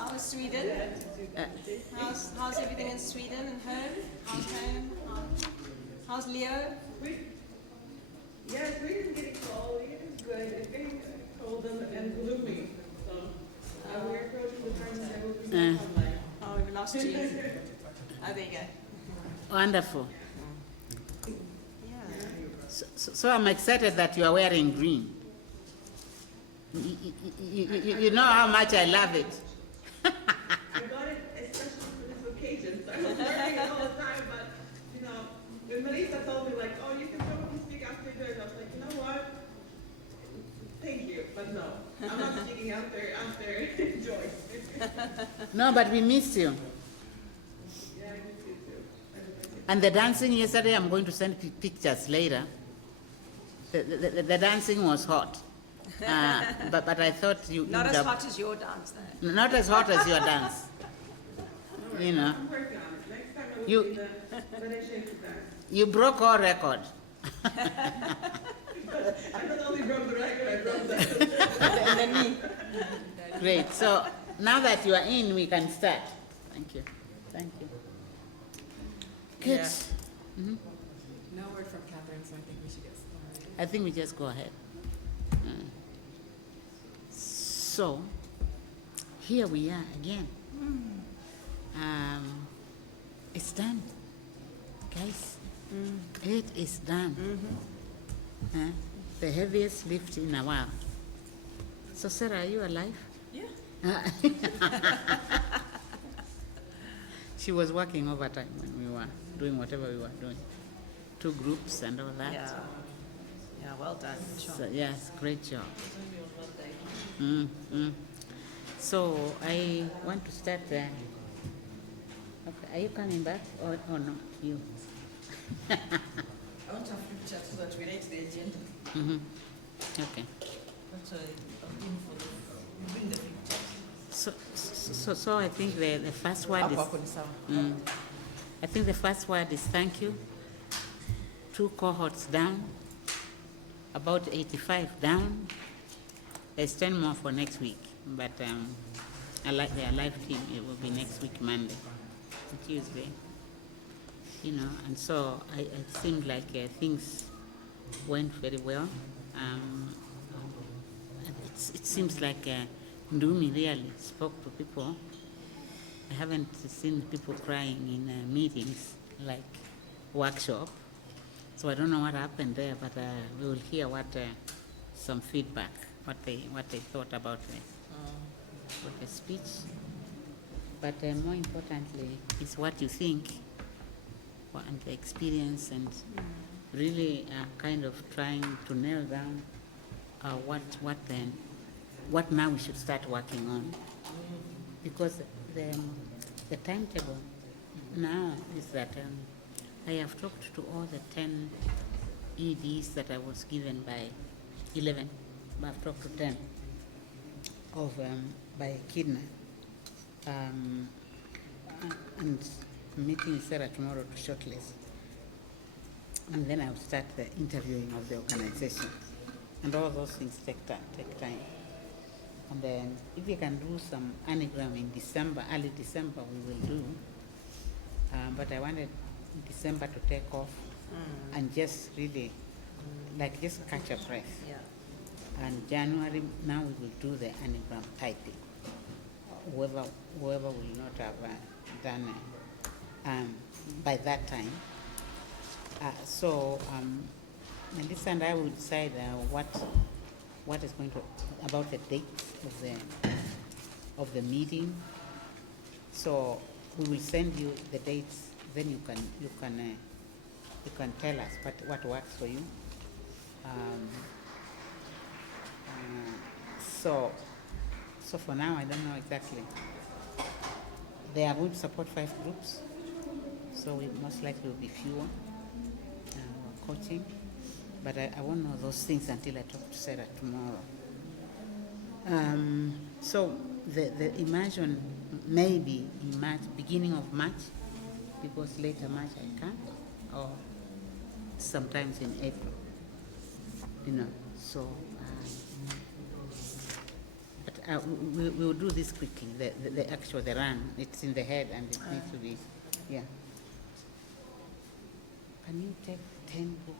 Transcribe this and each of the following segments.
How is Sweden? How's everything in Sweden and home? How's home? How's Leo? Yeah, Sweden's getting cold. It is good. It's getting cold and gloomy. So we're approaching the time that will be more sunlight. Oh, we lost you. Oh, there you go. Wonderful. Yeah. So I'm excited that you are wearing green. You know how much I love it. I got it especially for this occasion. So I was wearing it all the time, but you know, when Melissa told me like, oh, you can probably speak after this, I was like, you know what? Thank you, but no, I'm not speaking after Joyce. No, but we missed you. Yeah, I miss you too. And the dancing yesterday, I'm going to send pictures later. The dancing was hot. But I thought you... Not as hot as your dance, though. Not as hot as your dance. You know. I'm working on it. Next time I will You- do the Venetian dance. You broke our record. I not only broke the record, I broke the Great. So now that you are in, we can start. Thank you. Thank you. Good. Yeah. Mhm. No word from Catherine, so I think we should get started. I think we just go ahead. So, here we are again. It's done, guys. It is done. The heaviest lift in a while. So, Sarah, are you alive? Yeah. She was working overtime when we were doing whatever we were doing. 2 groups and all that. Yeah. Yeah, well done. Sure. So, yes, great job. So I want to start there. Okay, are you coming back or not? You? I want to have a chat so that we write the agenda. Okay. That's why I'm in for bring the pictures. So I think the first word is. I think the first word is thank you. 2 cohorts down. About 85 down. There's 10 more for next week, but I like their live team. It will be next week, Monday, Tuesday. You know, and so it seemed like things went very well. It seems like Ndumi really spoke to people. I haven't seen people crying in meetings like workshop. So I don't know what happened there, but we will hear some feedback, what they thought about the speech. But more importantly, is what you think and the experience, and really kind of trying to nail down what now we should start working on, because the timetable now is that. I have talked to all the 10 EDs that I was given by 11, but I've talked to 10 of by Kidna. And I'm meeting Sarah tomorrow to shortlist. And then I'll start the interviewing of the organization. And all those things take time. And then if we can do some anagram in December, early December, we will do. But I wanted December to take off and just really just catch a breath. Yeah. And January now we will do the anagram typing. Whoever will not have done by that time. So Melissa and I will decide what is going to about the dates of the meeting. So we will send you the dates. Then you can tell us what works for you. So for now, I don't know exactly. They are going to support 5 groups, so we most likely will be fewer coaching. But I won't know those things until I talk to Sarah tomorrow. So the immersion maybe in March, beginning of March, because later March I can't, or sometimes in April, you know. So, but we will do this quickly. The actual the run. It's in the head and it needs to be, yeah. Can you take 10 books?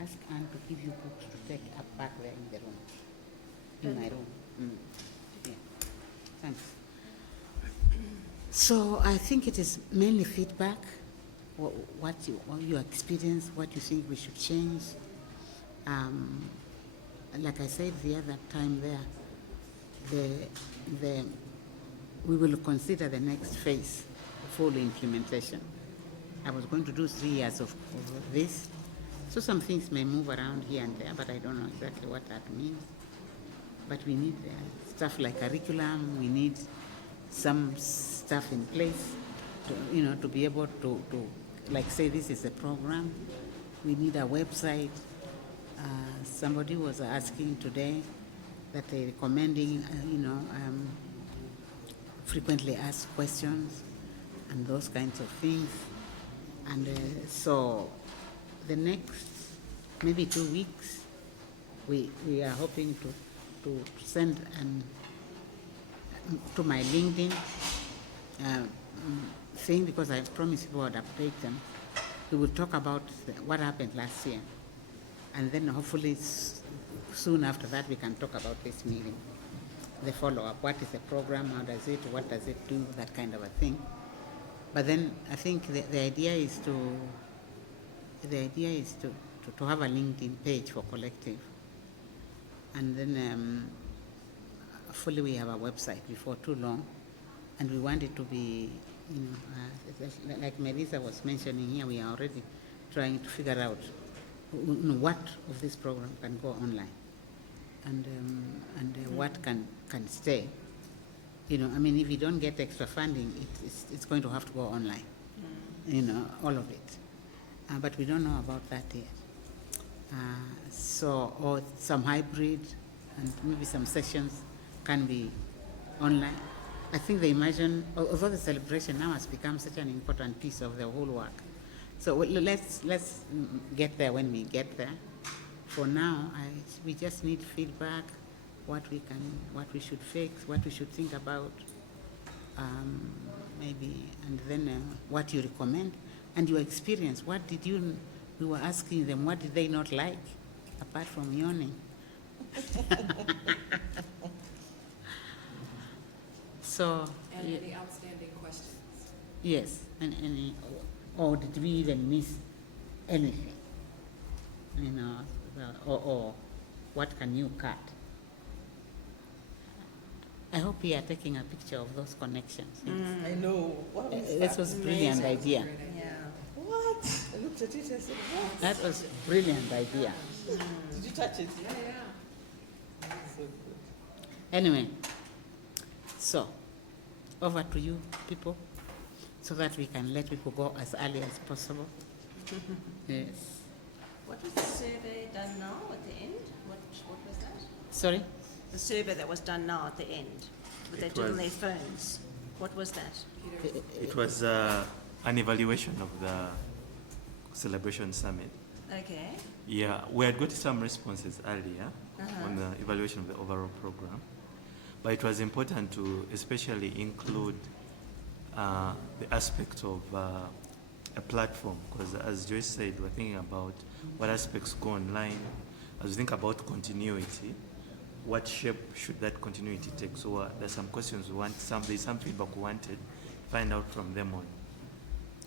Ask Anne to give you books to take up back there in the room, in my room. Yeah. Thanks. So I think it is mainly feedback, what your experience, what you think we should change. Like I said the other time there, we will consider the next phase, full implementation. I was going to do 3 years of this, so some things may move around here and there, but I don't know exactly what that means. But we need stuff like curriculum, we need some stuff in place to be able to like say this is a program. We need a website. Somebody was asking today that they're recommending, frequently asked questions and those kinds of things. And so the next maybe 2 weeks, we are hoping to send to my LinkedIn thing, because I promised people I'd update them. We will talk about what happened last year, and then hopefully soon after that we can talk about this meeting, the follow-up. What is the program? How does it? What does it do? That kind of a thing. But then I think the idea is to have a LinkedIn page for Collective, and then hopefully we have a website before too long, and we want it to be, like Melissa was mentioning here, we are already trying to figure out what of this program can go online, and what can stay. If you don't get extra funding, it's going to have to go online, all of it. But we don't know about that yet. Or some hybrid, and maybe some sessions can be online. I think they imagine, although the celebration now has become such an important piece of the whole work. So let's get there when we get there. For now, we just need feedback, what we should fix, what we should think about, maybe, and then what you recommend, and your experience. We were asking them, what did they not like, apart from yawning? So. And any outstanding questions? Yes, or did we even miss anything? Or what can you cut? I hope you are taking a picture of those connections. Yes. I know. What was This that? was a brilliant idea. Yeah. What? I looked at it and said, what? That was a brilliant idea. Did you touch it? Yeah. So good. Anyway, so over to you people, so that we can let people go as early as possible. Yes. What was the survey done now at the end? What was that? Sorry? The survey that was done now at the end, what they did on their phones. What was that? It was an evaluation of the celebration summit. Okay. Yeah, we had got some responses earlier on the evaluation of the overall program, but it was important to especially include the aspect of a platform, because as Joyce said, we're thinking about what aspects go online. As we think about continuity, what shape should that continuity take? So there's some questions we want, there's some feedback we wanted, find out from them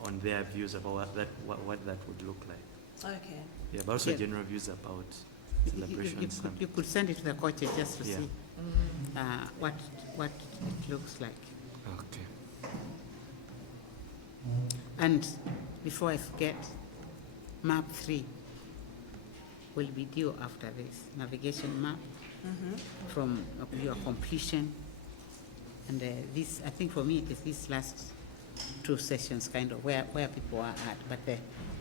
on their views about what that would look like. Okay. Yeah, but also Yeah. general views about celebration summit. You could send it to the coaches just to Yeah. see what it looks like. Okay. And before I forget, map 3 will be due after this navigation map from your completion. And this, I think for me, it is these last 2 sessions kind of where people are at. But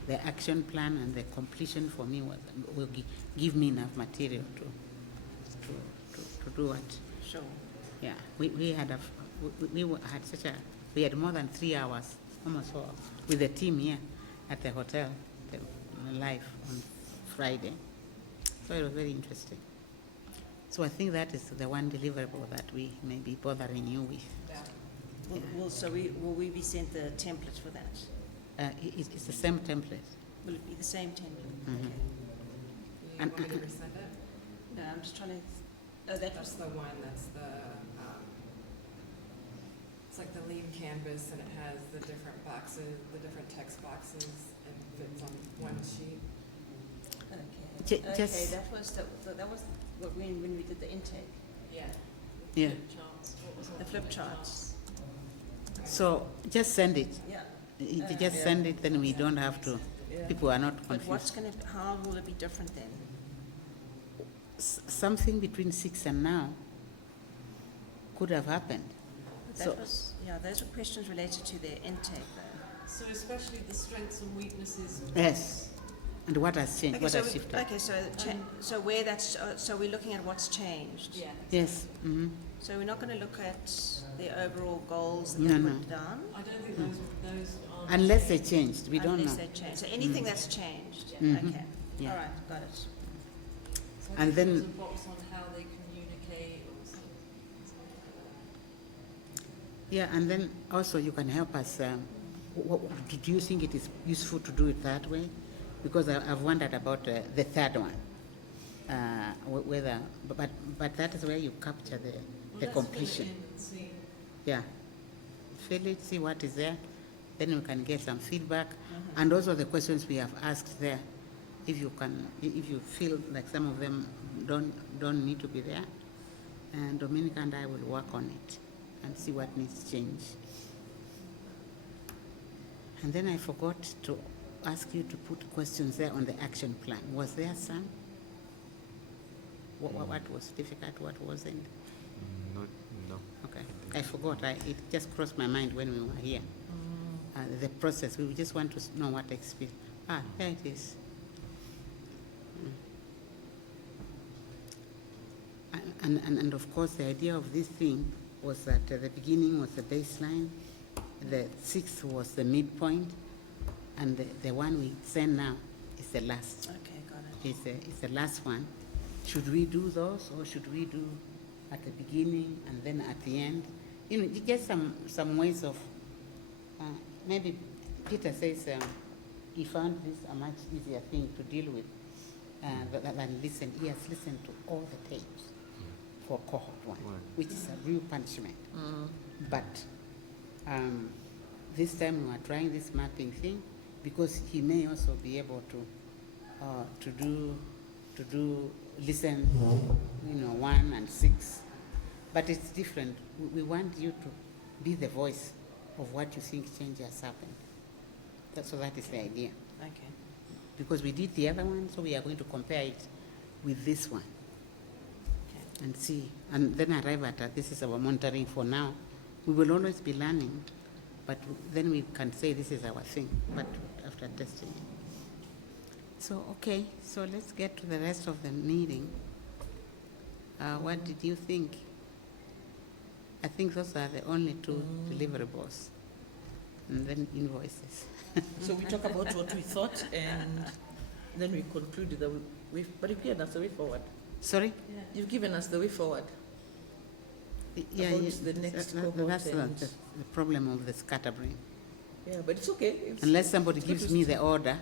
the action plan and the completion for me will give me enough material to do it. Sure. Yeah, we had we had more than 3 hours, almost 4 hours, with the team here at the hotel, live on Friday. So it was very interesting. So I think that is the one deliverable that we may be bothering you with. So will we be sent the template for that? It's the same template. Will it be the same template? Mhm. Okay. You And- want me to resend it? No, I'm just trying to, oh, that That's was, the one, that's the, it's like the lean canvas and it has the different boxes, the different text boxes and fits on one sheet. okay. Ju- Okay, just- that was what when we did the intake, Yeah. Yeah. the flip charts. So just send it. Yeah. Just send it, then we don't have to. Yeah. People are not But what's confused. how will it be different then? Something between 6 and now could have happened. That So- was, yeah, those were questions related to their intake though. So especially the strengths and weaknesses. Yes. And what has changed? What has shifted? So where that's, so we're looking at what's changed. Yeah. Yes. Mm-hmm. So we're not going to look at the overall goals that No, they no. put down? I don't think those aren't. Unless they changed, we don't Unless know. they change. So anything that's changed? Mhm. Okay. Yeah. All right, got it. So I And think there then- was a box on how they communicate or something like that. Yeah, and then also you can help us. Do you think it is useful to do it that way? Because I've wondered about the third one. Whether, but that is where you capture the Well, completion. let's fill it in and see. Yeah. Fill it, see what is there. Then we can get some feedback. Mhm. And also the questions we have asked there, if you feel like some of them don't need to be there, and Dominica and I will work on it and see what needs change. And then I forgot to ask you to put questions there on the action plan. Was there some? What was difficult? What wasn't? No. Okay, I forgot. It just crossed my mind when we were here. The process. We just want to know what experience. There it is. And of course, the idea of this thing was that the beginning was the baseline, the 6th was the midpoint, and the one we send now is the last. Okay, got it. It's the last one. Should we do those, or should we do at the beginning and then at the end? You know, just some ways of, maybe Peter says he found this a much easier thing to deal with than listen. He has listened to all the tapes for cohort 1, Right. which is a real punishment. But this time we are trying this mapping thing because he may also be able to do listen, 1 and 6. But it's different. We want you to be the voice of what you think change has happened. So that is the idea. Okay. Because we did the other one, so we are going to compare it with this one Okay. and see, and then arrive at this is our monitoring for now. We will always be learning, but then we can say this is our thing, but after testing it. So, okay, so let's get to the rest of the meeting. What did you think? I think those are the only 2 deliverables, and then invoices. So we talk about what we thought and then we conclude that but you've given us the way forward. Sorry? You've given us the way forward. Yeah, About yeah, the next cohort that's and- the problem of the scatterbrain. Yeah, but it's okay. Unless somebody it's gives good me to- the order.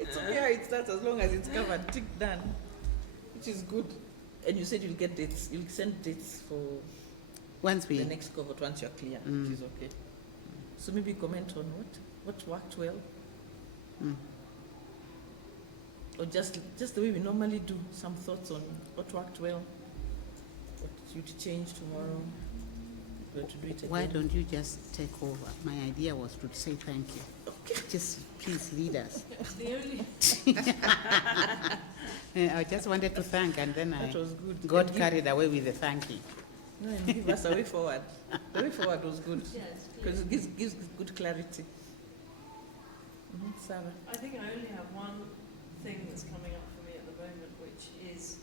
It's okay how it starts as long as it's covered, tick done, which is good. And you said you'll get dates, you'll send dates for Once the we, next cohort once you're clear, Mm. which is okay. So maybe comment on what worked well, mm, or just the way we normally do, some thoughts on what worked well, what you'd change tomorrow, we're going to do it again. why don't you just take over? My idea was to say thank you. Okay. Just please lead us. The only, I just wanted to thank, and then I That was good. got And give- carried away with the thanking. No, and give us a way forward. The way forward was good yes, because it gives good clarity. Sarah. I think I only have one thing that's coming up for me at the moment, which is,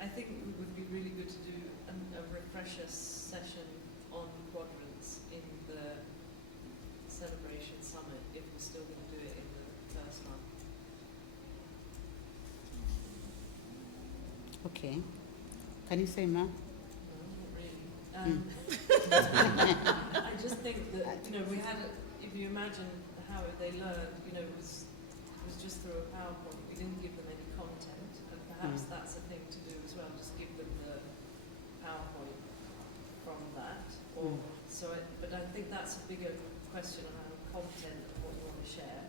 I think it would be really good to do a refresher session on quadrants in the celebration summit if we're still going to do it in the first month. Okay. Can you say more? Not really. I just think that, we had, if you imagine how they learned, it was just through a PowerPoint. We didn't give them any content, and perhaps that's a thing to do as well, just give them the PowerPoint from that. But I think that's a bigger question around content and what you want to share.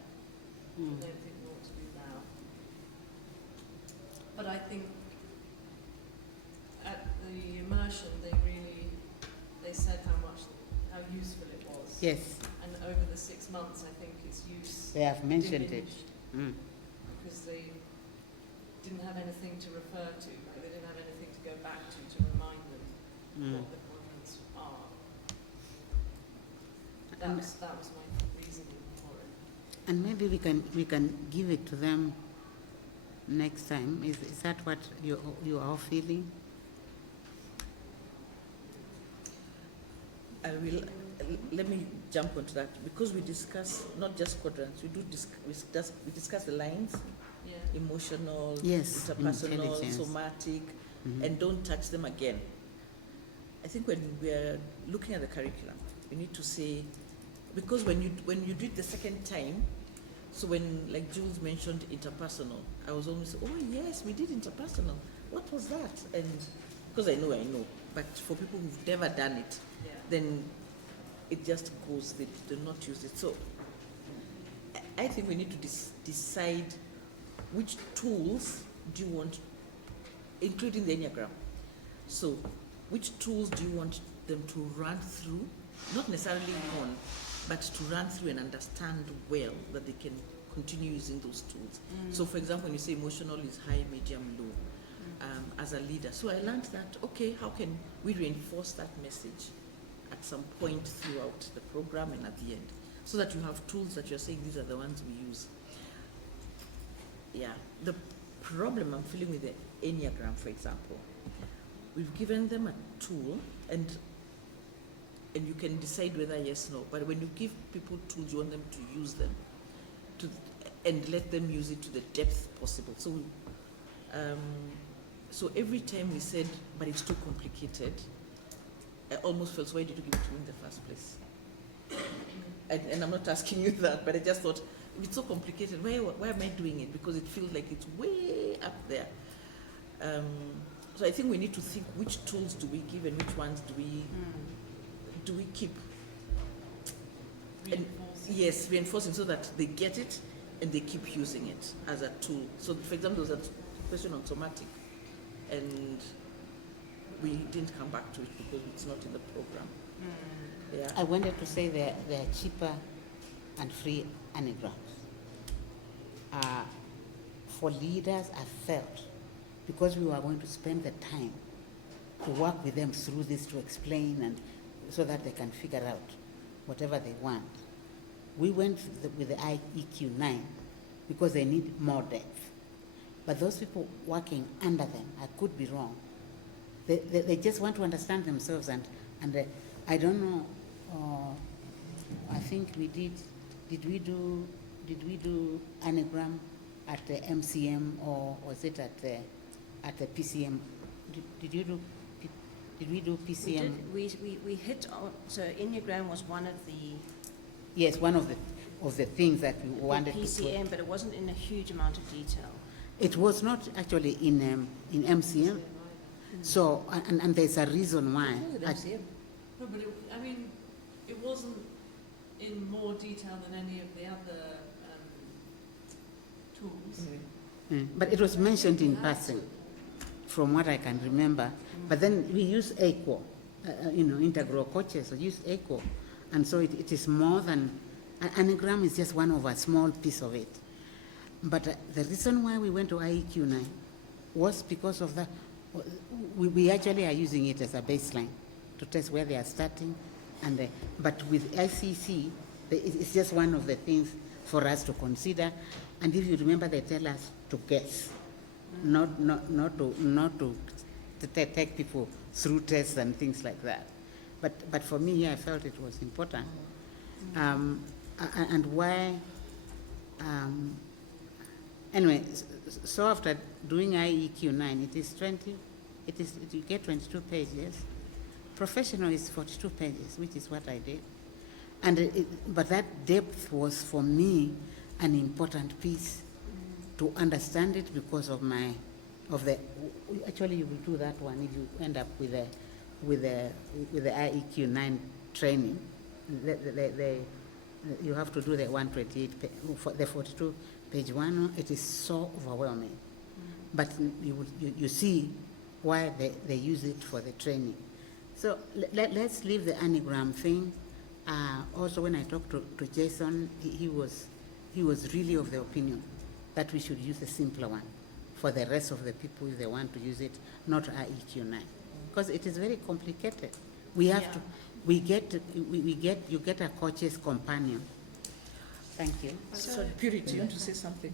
I don't think we ought to do now. But I think at the immersion, they said how useful it was. Yes, And over the 6 months, I think its use they have mentioned it. diminished Mm. because they didn't have anything to refer to. They didn't have anything to go back to remind them what the quadrants are. That was my reasoning for it. And maybe we can give it to them next time. Is that what you are feeling? Let me jump onto that, because we discuss not just quadrants, we discuss the lines, Yeah. emotional, Yes, interpersonal, intelligence. somatic, and don't touch them again. I think when we are looking at the curriculum, we need to say, because when you do it the second time, so when, like Jules mentioned interpersonal, I was always, oh yes, we did interpersonal. What was that? And because I know, but for people who've never done it, Yeah. then it just goes, they do not use it. So I think we need to decide which tools do you want, including the Enneagram. So which tools do you want them to run through, not necessarily one, but to run through and understand well that they can continue using those tools. So for example, when you say emotional is high, medium, low, as a leader. So I learned that, okay, how can we reinforce that message at some point throughout the program and at the end, so that you have tools that you're saying these are the ones we use. Yeah, the problem I'm feeling with the Enneagram, for example, we've given them a tool and you can decide whether yes or no, but when you give people tools, you want them to use them and let them use it to the depth possible. So so every time we said, but it's too complicated, I almost felt, why did you give it to me in the first place? And I'm not asking you that, but I just thought, if it's so complicated, why am I doing it? Because it feels like it's way up there. So I think we need to think, which tools do we give and which ones do we keep? Reinforcing. Yes, reinforcing, so that they get it and they keep using it as a tool. So for example, there was a question on somatic, and we didn't come back to it because it's not in the program. Yeah. I wanted to say they're cheaper and free anagrams. For leaders, I felt, because we were going to spend the time to work with them through this, to explain, and so that they can figure out whatever they want. We went with the IEQ 9 because they need more depth. But those people working under them, I could be wrong, they just want to understand themselves, and I don't know, I think we did we do anagram at the MCM, or was it at the PCM? Did we do PCM? We hit on, so Enneagram was one of the Yes, one of the things that we wanted PCM, to but it wasn't in a huge amount of detail. It was not actually in MCM. So, and there's a reason why. No, but it wasn't in more detail than any of the other tools. But it was mentioned in passing, from what I can remember. But then we use EQUO, integral coaches use EQUO. And so it is more than, anagram is just one of a small piece of it. But the reason why we went to IEQ 9 was because of that. We actually are using it as a baseline to test where they are starting. But with ICC, it's just one of the things for us to consider. And if you remember, they tell us to guess, not to take people through tests and things like that. But for me, I felt it was important. And why Anyway, so after doing IEQ 9, it is 20, you get 22 pages. Professional is 42 pages, which is what I did. And but that depth was for me an important piece to understand it because of actually you will do that one if you end up with the IEQ 9 training. You have to do the 128, for the 42 page one. It is so overwhelming, but you see why they use it for the training. So let's leave the anagram thing. Also, when I talked to Jason, he was really of the opinion that we should use a simpler one for the rest of the people if they want to use it, not IEQ 9, because it is very complicated. You get a coach's companion. Thank you. So, Purity, do you want to say something?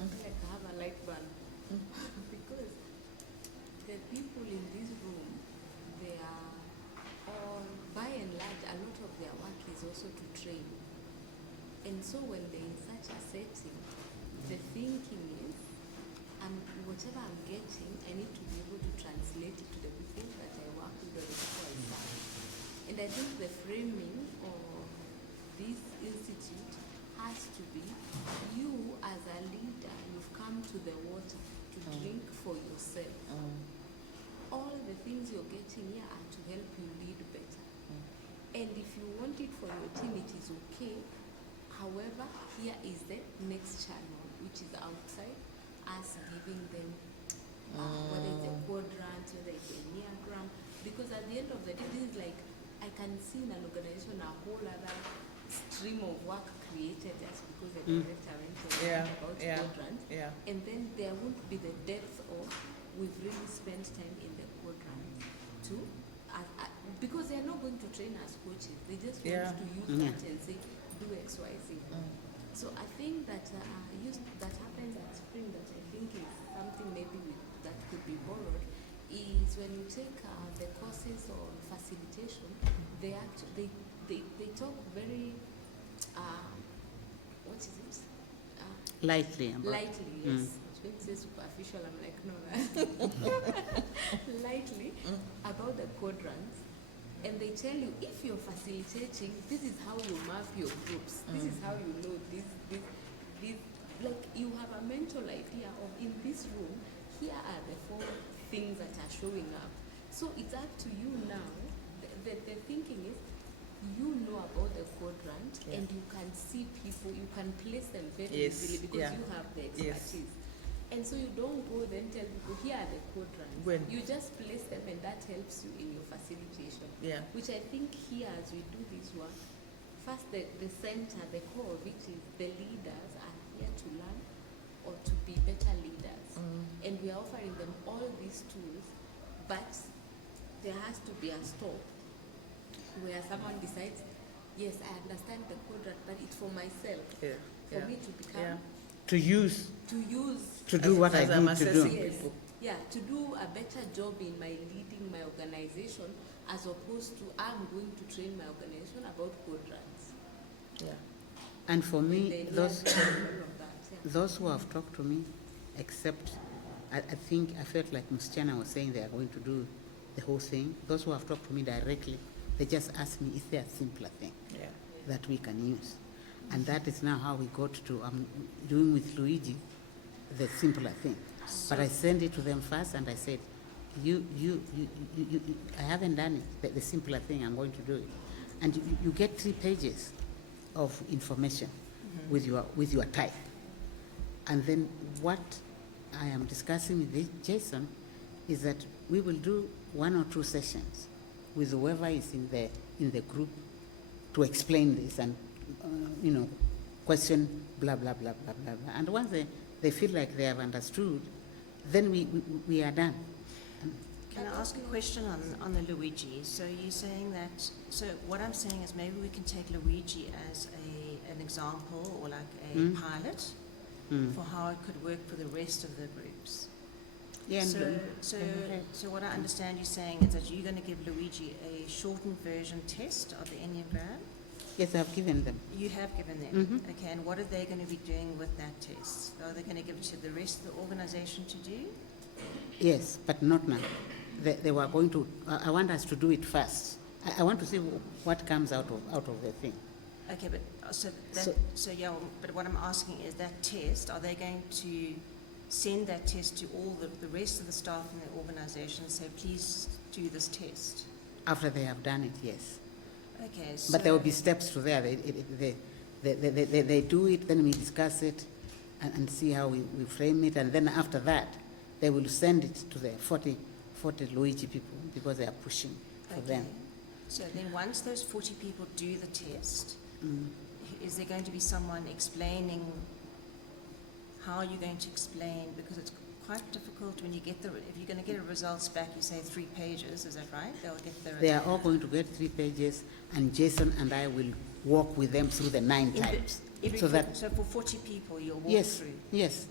I like to have a light bulb. Because the people in this room, they are all, by and large, a lot of their work is also to train. And so when they're in such a setting, the thinking is, whatever I'm getting, I need to be able to translate it to the people that I work with or the people I serve. And I think the framing of this institute has to be, you as a leader, you've come to the water to drink for yourself. All the things you're getting here are to help you lead better. And if you want it for your team, it is okay. However, here is the next channel, which is outside, us giving them whether it's a quadrant, whether it's a diagram. Because at the end of the day, this is like, I can see in an organization a whole other stream of work created just because the director went to about quadrant. And then there won't be the depth of, we've really spent time in the quadrant to, because they are not going to train as coaches. They just want to use that and say, do X, Y, Z. So I think that that happens at Spring that I think is something maybe that could be borrowed, is when you take the courses on facilitation, they talk very, what is it? Lightly. Lightly, yes. When you say superficial, I'm like, no. Lightly about the quadrants. And they tell you, if you're facilitating, this is how you map your groups. This is how you know this. Like, you have a mental idea of, in this room, here are the 4 things that are showing up. So it's up to you now. The thinking is, you know about the quadrant, and you can see people, you can place them very easily because you have the expertise. And so you don't go then tell people, here are the quadrants. You just place them, and that helps you in your facilitation. Which I think here, as we do this work, first the center, the core of it is the leaders are here to learn or to be better leaders. And we are offering them all these tools, but there has to be a stop where someone decides, yes, I understand the quadrant, but it's for myself. For me to become to do what I need to do. Yes. Yeah, to do a better job in my leading my organization, as opposed to I'm going to train my organization about quadrants. And for me, those who have talked to me, except I felt like Msichana was saying they are going to do the whole thing. Those who have talked to me directly, they just ask me, is there a simpler thing that we can use? And that is now how we got to doing with Luigi the simpler thing. But I sent it to them first, and I said, I haven't done it. The simpler thing, I'm going to do it. And you get 3 pages of information with your type. And then what I am discussing with Jason is that we will do 1 or 2 sessions with whoever is in the group to explain this and question blah blah blah blah blah blah. And once they feel like they have understood, then we are done. Can I ask a question on the Luigi? So you're saying that, so what I'm saying is maybe we can take Luigi as an example or like a pilot for how it could work for the rest of the groups. So what I understand you saying is that you're going to give Luigi a shortened version test of the Enneagram, Yes, I've given them. You have given them? Okay, and what are they going to be doing with that test? Are they going to give it to the rest of the organization to do? Yes, but not now. They were going to, I want us to do it first. I want to see what comes out of the thing. Okay, but but what I'm asking is that test, are they going to send that test to all the rest of the staff in the organization and say, please do this test? After they have done it, yes. Okay, so... But there will be steps to there. They do it, then we discuss it and see how we frame it, and then after that, they will send it to the 40 Luigi people because they are pushing for them. So then once those 40 people do the test, is there going to be someone explaining how you're going to explain? Because it's quite difficult when you get if you're going to get the results back, you say 3 pages, is that right? They'll get the... They are all going to get 3 pages, and Jason and I will walk with them through the 9 types. So for 40 people, you'll walk through? Yes.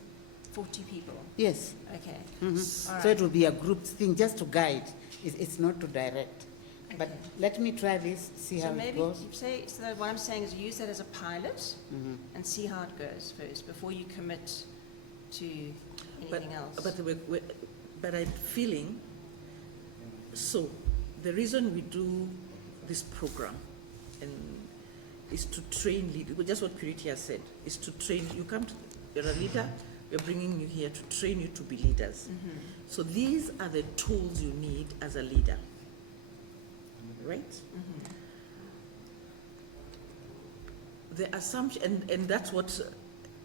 40 people? Yes. Okay. All right. So it will be a group thing, just to guide. It's not to direct. Okay. But let me try this, see how it goes. So maybe, so what I'm saying is use that as a pilot and see how it goes first before you commit to anything else. But I'm feeling, so the reason we do this program is to train leaders, just what Purity has said, is to train, you're a leader, we're bringing you here to train you to be leaders. So these are the tools you need as a leader, right? The assumption, and that's what,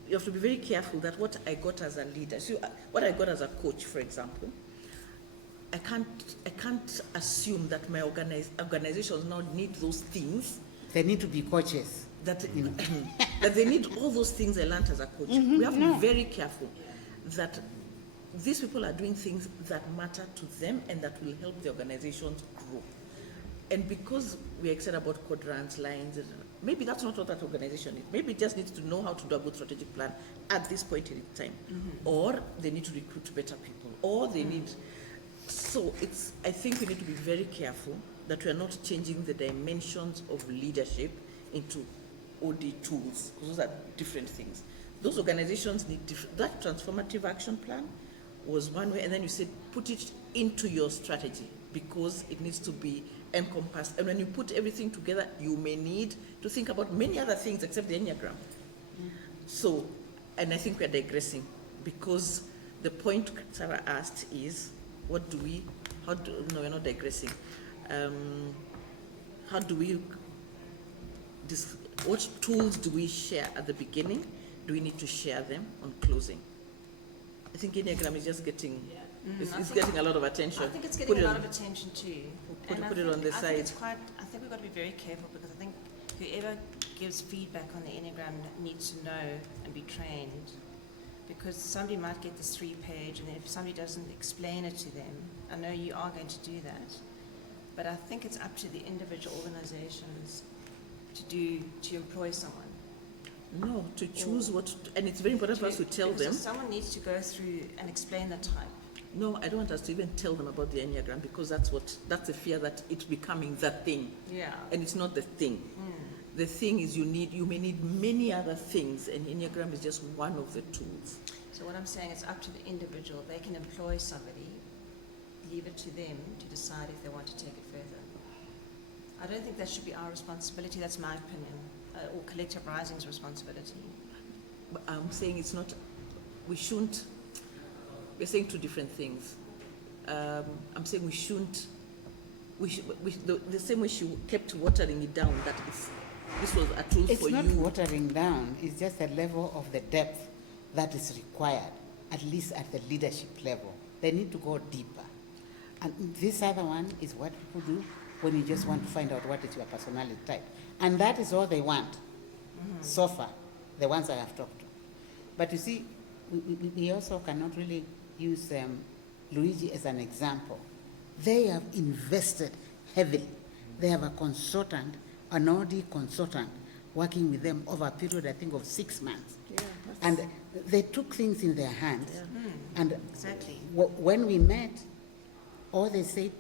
you have to be very careful that what I got as a leader, so what I got as a coach, for example, I can't assume that my organizations now need those things. They need to be coaches. That they need all those things I learned as a coach. We have to be very careful that these people are doing things that matter to them and that will help the organizations grow. And because we're excited about quadrants, lines, maybe that's not what that organization needs. Maybe it just needs to know how to do a good strategic plan at this point in time. Or they need to recruit better people. Or they need... So I think we need to be very careful that we are not changing the dimensions of leadership into OD tools, because those are different things. Those organizations need that transformative action plan was one way, and then you said put it into your strategy because it needs to be encompassed. And when you put everything together, you may need to think about many other things except the Enneagram. So, and I think we're digressing because the point Sarah asked is, no, we're not digressing. How do we what tools do we share at the beginning? Do we need to share them on closing? I think Enneagram is just getting, it's getting a lot of attention. I think it's getting a lot of attention too. Put it on the side. I think we've got to be very careful because I think whoever gives feedback on the Enneagram needs to know and be trained, because somebody might get this 3-page and then if somebody doesn't explain it to them, I know you are going to do that, but I think it's up to the individual organizations to employ someone. No, to choose and it's very important for us to tell them. Someone needs to go through and explain the type. No, I don't want us to even tell them about the Enneagram because that's the fear that it's becoming the thing. Yeah. And it's not the thing. The thing is you may need many other things, and Enneagram is just one of the tools. So what I'm saying is up to the individual. They can employ somebody, leave it to them to decide if they want to take it further. I don't think that should be our responsibility. That's my opinion, or Collective Rising's responsibility. But I'm saying it's not, we're saying 2 different things. I'm saying the same way she kept watering it down, that this was a tool for you. It's not watering down, it's just a level of the depth that is required, at least at the leadership level. They need to go deeper. And this other one is what people do when you just want to find out what is your personality type. And that is all they want, so far, the ones I have talked to. But you see, we also cannot really use Luigi as an example. They have invested heavily. They have a consultant, an OD consultant, working with them over a period, I think, of 6 months. Yeah, and they took things in their hands. Yeah. And exactly. When we met, all they said,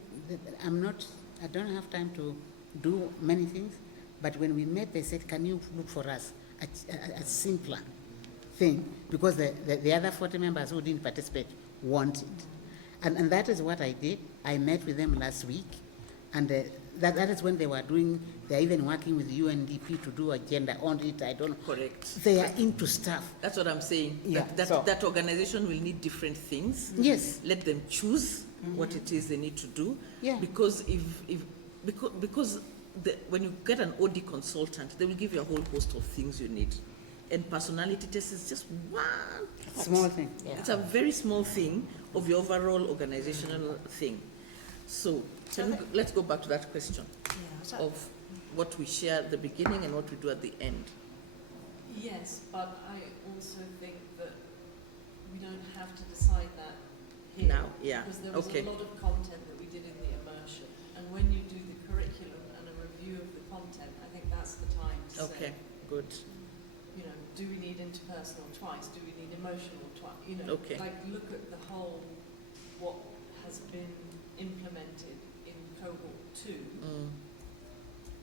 I don't have time to do many things, But when we met, they said, can you look for us a simpler thing? Because the other 40 members who didn't participate wanted. And that is what I did. I met with them last week, and that is when they're even working with UNDP to do agenda on it. I don't know. Correct. They are into stuff. That's what I'm saying. Yeah, That organization will need different things. Yes. Let them choose what it is they need to do. Yeah. Because because when you get an OD consultant, they will give you a whole host of things you need. And personality test is just one part. Small thing. Yeah. It's a very small thing of your overall organizational thing. So let's go back to that question Yeah. So, of what we share at the beginning and what we do at the end. Yes, but I also think that we don't have to decide that here. Now, yeah, Because there was okay. a lot of content that we did in the immersion. And when you do the curriculum and a review of the content, I think that's the time to Okay, say, good. you know, do we need interpersonal twice? Do we need emotional twice? You know, Okay. like look at the whole, what has been implemented in cohort 2.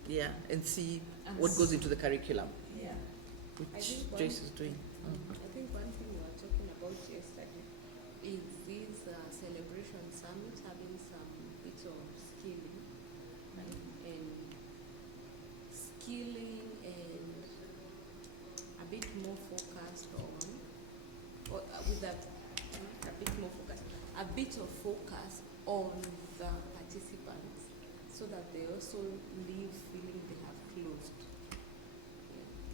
Yeah, and see And what goes into the curriculum, Yeah. which I think Joyce is doing. I think one thing we were talking about yesterday is these celebration summits having some bits of skilling and skilling and a bit more focused on, or with a bit more focus, a bit of focus on the participants so that they also leave feeling they have closed.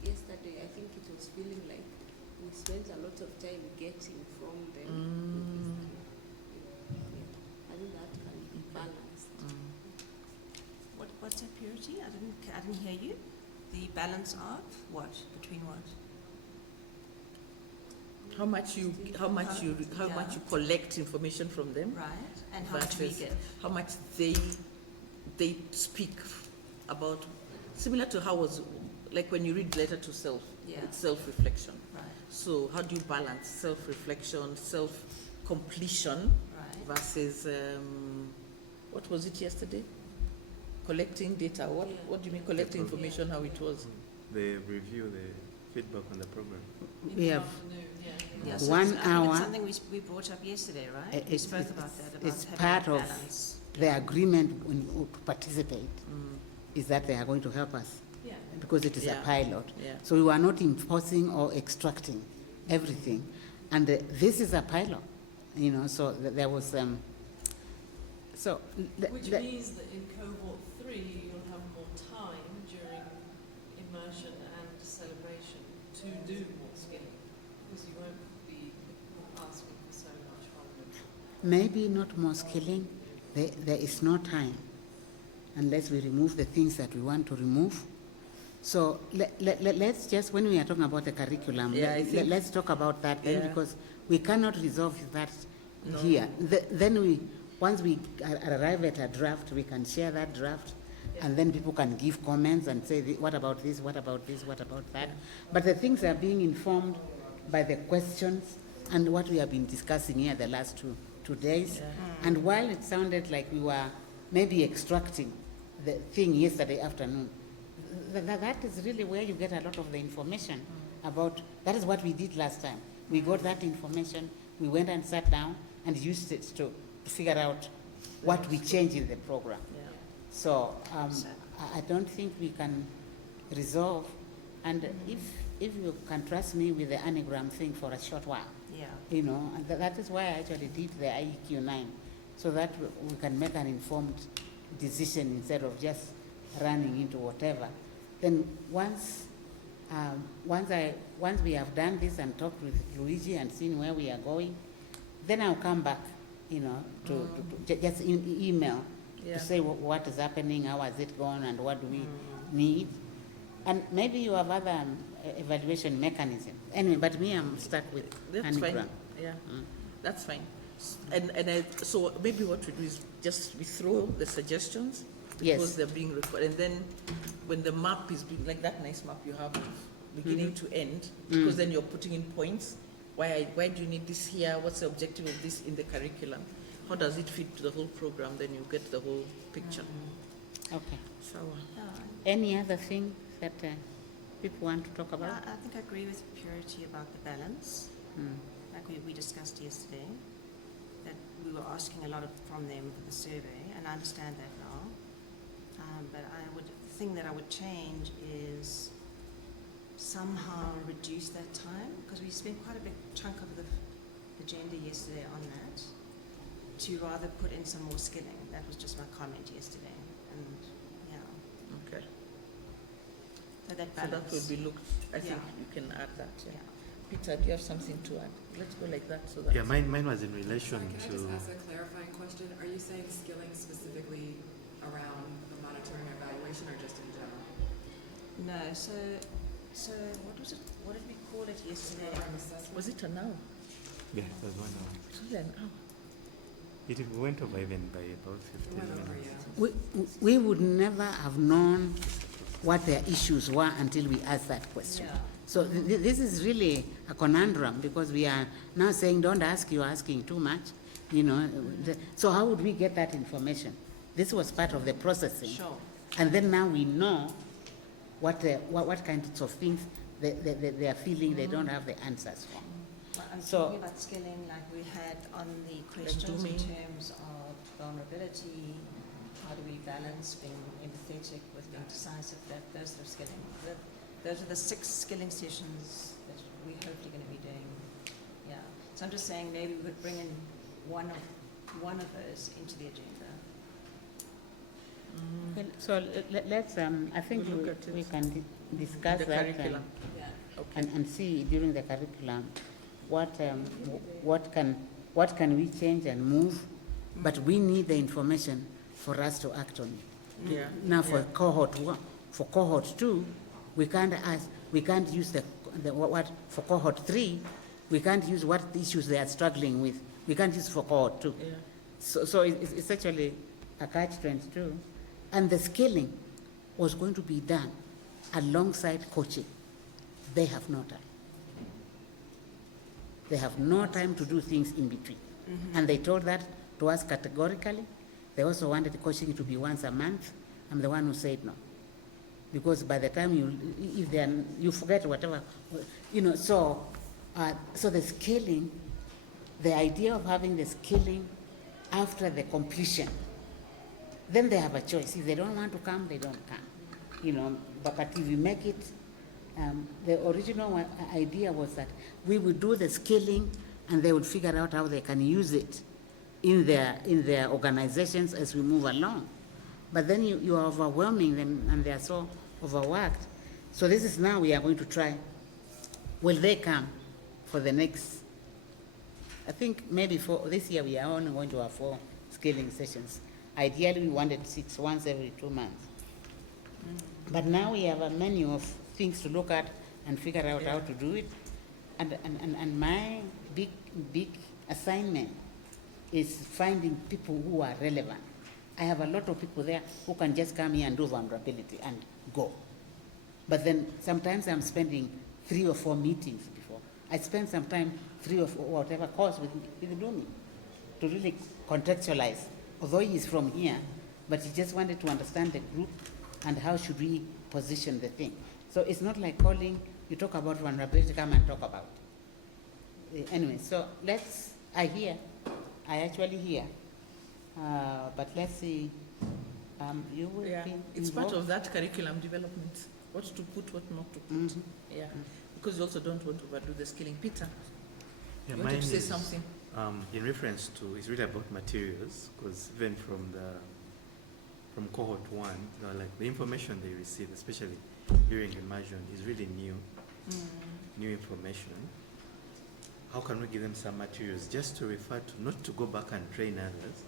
Yesterday, I think it was feeling like we spent a lot of time getting from them. I think that can be balanced. what's that purity? I didn't hear you. The balance of what? Between what? How much you collect information from them, Right. And how much we versus give. how much they speak about, similar to how was like when you read letter to self, Yeah. it's self-reflection. Right. So how do you balance self-reflection, self-completion Right. versus what was it yesterday? Collecting data. What do you mean collecting information? How it was? They review the feedback on the program. In We the have afternoon, yeah. Yeah, so 1 I think hour. it's something we brought up yesterday, right? We spoke about that, about It's having part a of balance. the agreement to participate is that they are going to help us Yeah. because it is Yeah. a pilot. Yeah. So we are not imposing or extracting everything. And this is a pilot, so there was, Which means that in cohort 3, you'll have more time during immersion and celebration to do more skilling, because you won't be asking for so much from them. maybe not more skilling, there is no time unless we remove the things that we want to remove. So let's just, when we are talking about the curriculum, Yeah, I think- let's talk about that then, Yeah. because we cannot resolve that No. here. Then once we arrive at a draft, we can share that draft, and then people can give comments and say, what about this, what about this, what about that? But the things are being informed by the questions and what we have been discussing here the last two days. Yeah. And while it sounded like we were maybe extracting the thing yesterday afternoon, that is really where you get a lot of the information about. That is what we did last time. We got that information, we went and sat down and used it to figure out what we change in the program. Yeah. So I don't think we can resolve. And if you can trust me with the anagram thing for a short while, Yeah. and that is why I actually did the IEQ 9, so that we can make an informed decision instead of just running into whatever. Then once we have done this and talked with Luigi and seen where we are going, then I'll come back, to just email Yeah. to say what is happening, how has it gone, and what do we need. And maybe you have other evaluation mechanism. Anyway, but me, I'm stuck with That's fine. anagram. Yeah, that's fine. So maybe what we do is just we throw the suggestions because Yes. they're being recorded, and then when the map is being, like that nice map you have of beginning to end, because then you're putting in points. Why do you need this here? What's the objective of this in the curriculum? How does it fit to the whole program? Then you get the whole picture. Okay. So, Any other thing that people want to talk about? I think I agree with Purity about the balance, like we discussed yesterday, that we were asking a lot from them for the survey, and I understand that now. But the thing that I would change is somehow reduce that time, because we spent quite a big chunk of the agenda yesterday on that, to rather put in some more skilling. That was just my comment yesterday, and yeah. okay. So that So that balance. will be looked, I think Yeah. you can add that, yeah. Yeah. Peter, do you have something to add? Let's go like that so that. Yeah, mine was in relation Sorry, can I to. just ask a clarifying question? Are you saying skilling specifically around the monitoring and evaluation or just in general? No, so what was it? What did we call it yesterday? Program assessment? Was it an hour? Yeah, it was 1 hour. It's only an hour. It went over even by about 15 Went over, minutes. yeah. We would never have known what their issues were until we asked that question. Yeah. So this is really a conundrum, because we are now saying, don't ask, you're asking too much, you know. So how would we get that information? This was part of the processing. Sure. And then now we know what kinds of things they are feeling they don't have the answers for. Well, I'm So- talking about skilling, like we had on the questions in doing. terms of vulnerability, how do we balance being empathetic with being decisive, those are skilling. Those are the 6 skilling sessions that we're hopefully going to be doing. Yeah. So I'm just saying maybe we could bring in one of those into the agenda. Well, so let's, I think We'll look at we it. can discuss The that curriculum. Yeah. Okay. and see during the curriculum what can we change and move, but we need the information for us to act on it. Yeah. Now for Yeah. cohort 1, for cohort 2, we can't use the what for cohort 3, we can't use what issues they are struggling with. We can't use for cohort 2. Yeah. So it's actually a catch-22. And the skilling was going to be done alongside coaching. They have no time. They have no time to do things in between. And they told that to us categorically. They also wanted coaching to be once a month. I'm the one who said no. Because by the time you forget whatever, you know, so the skilling, the idea of having the skilling after the completion, then they have a choice. If they don't want to come, they don't come. You know, but if we make it, the original idea was that we would do the skilling and they would figure out how they can use it in their organizations as we move along. But then you are overwhelming them and they are so overworked. So this is now we are going to try. Will they come for the next, I think maybe for this year we are only going to have 4 skilling sessions. Ideally we wanted 6 once every 2 months. But now we have a menu of things to look at and figure out how to do it. And my big assignment is finding people who are relevant. I have a lot of people there who can just come here and do vulnerability and go. But then sometimes I'm spending 3 or 4 meetings before. I spend some time 3 or 4, whatever course with Lumi to really contextualize. Although he is from here, but he just wanted to understand the group and how should we position the thing. So it's not like calling, you talk about vulnerability, come and talk about it. Anyway, so I actually hear. But let's see, you will Yeah. be It's part involved. of that curriculum development. What to put, what not to put. Mhm. Yeah. Because you also don't want to overdo the skilling. Peter, Yeah, you wanted mine to say is, something? in reference to, it's really about materials, because even from cohort 1, you know, like the information they receive, especially during immersion, is really new information. How can we give them some materials just to refer to, not to go back and train others,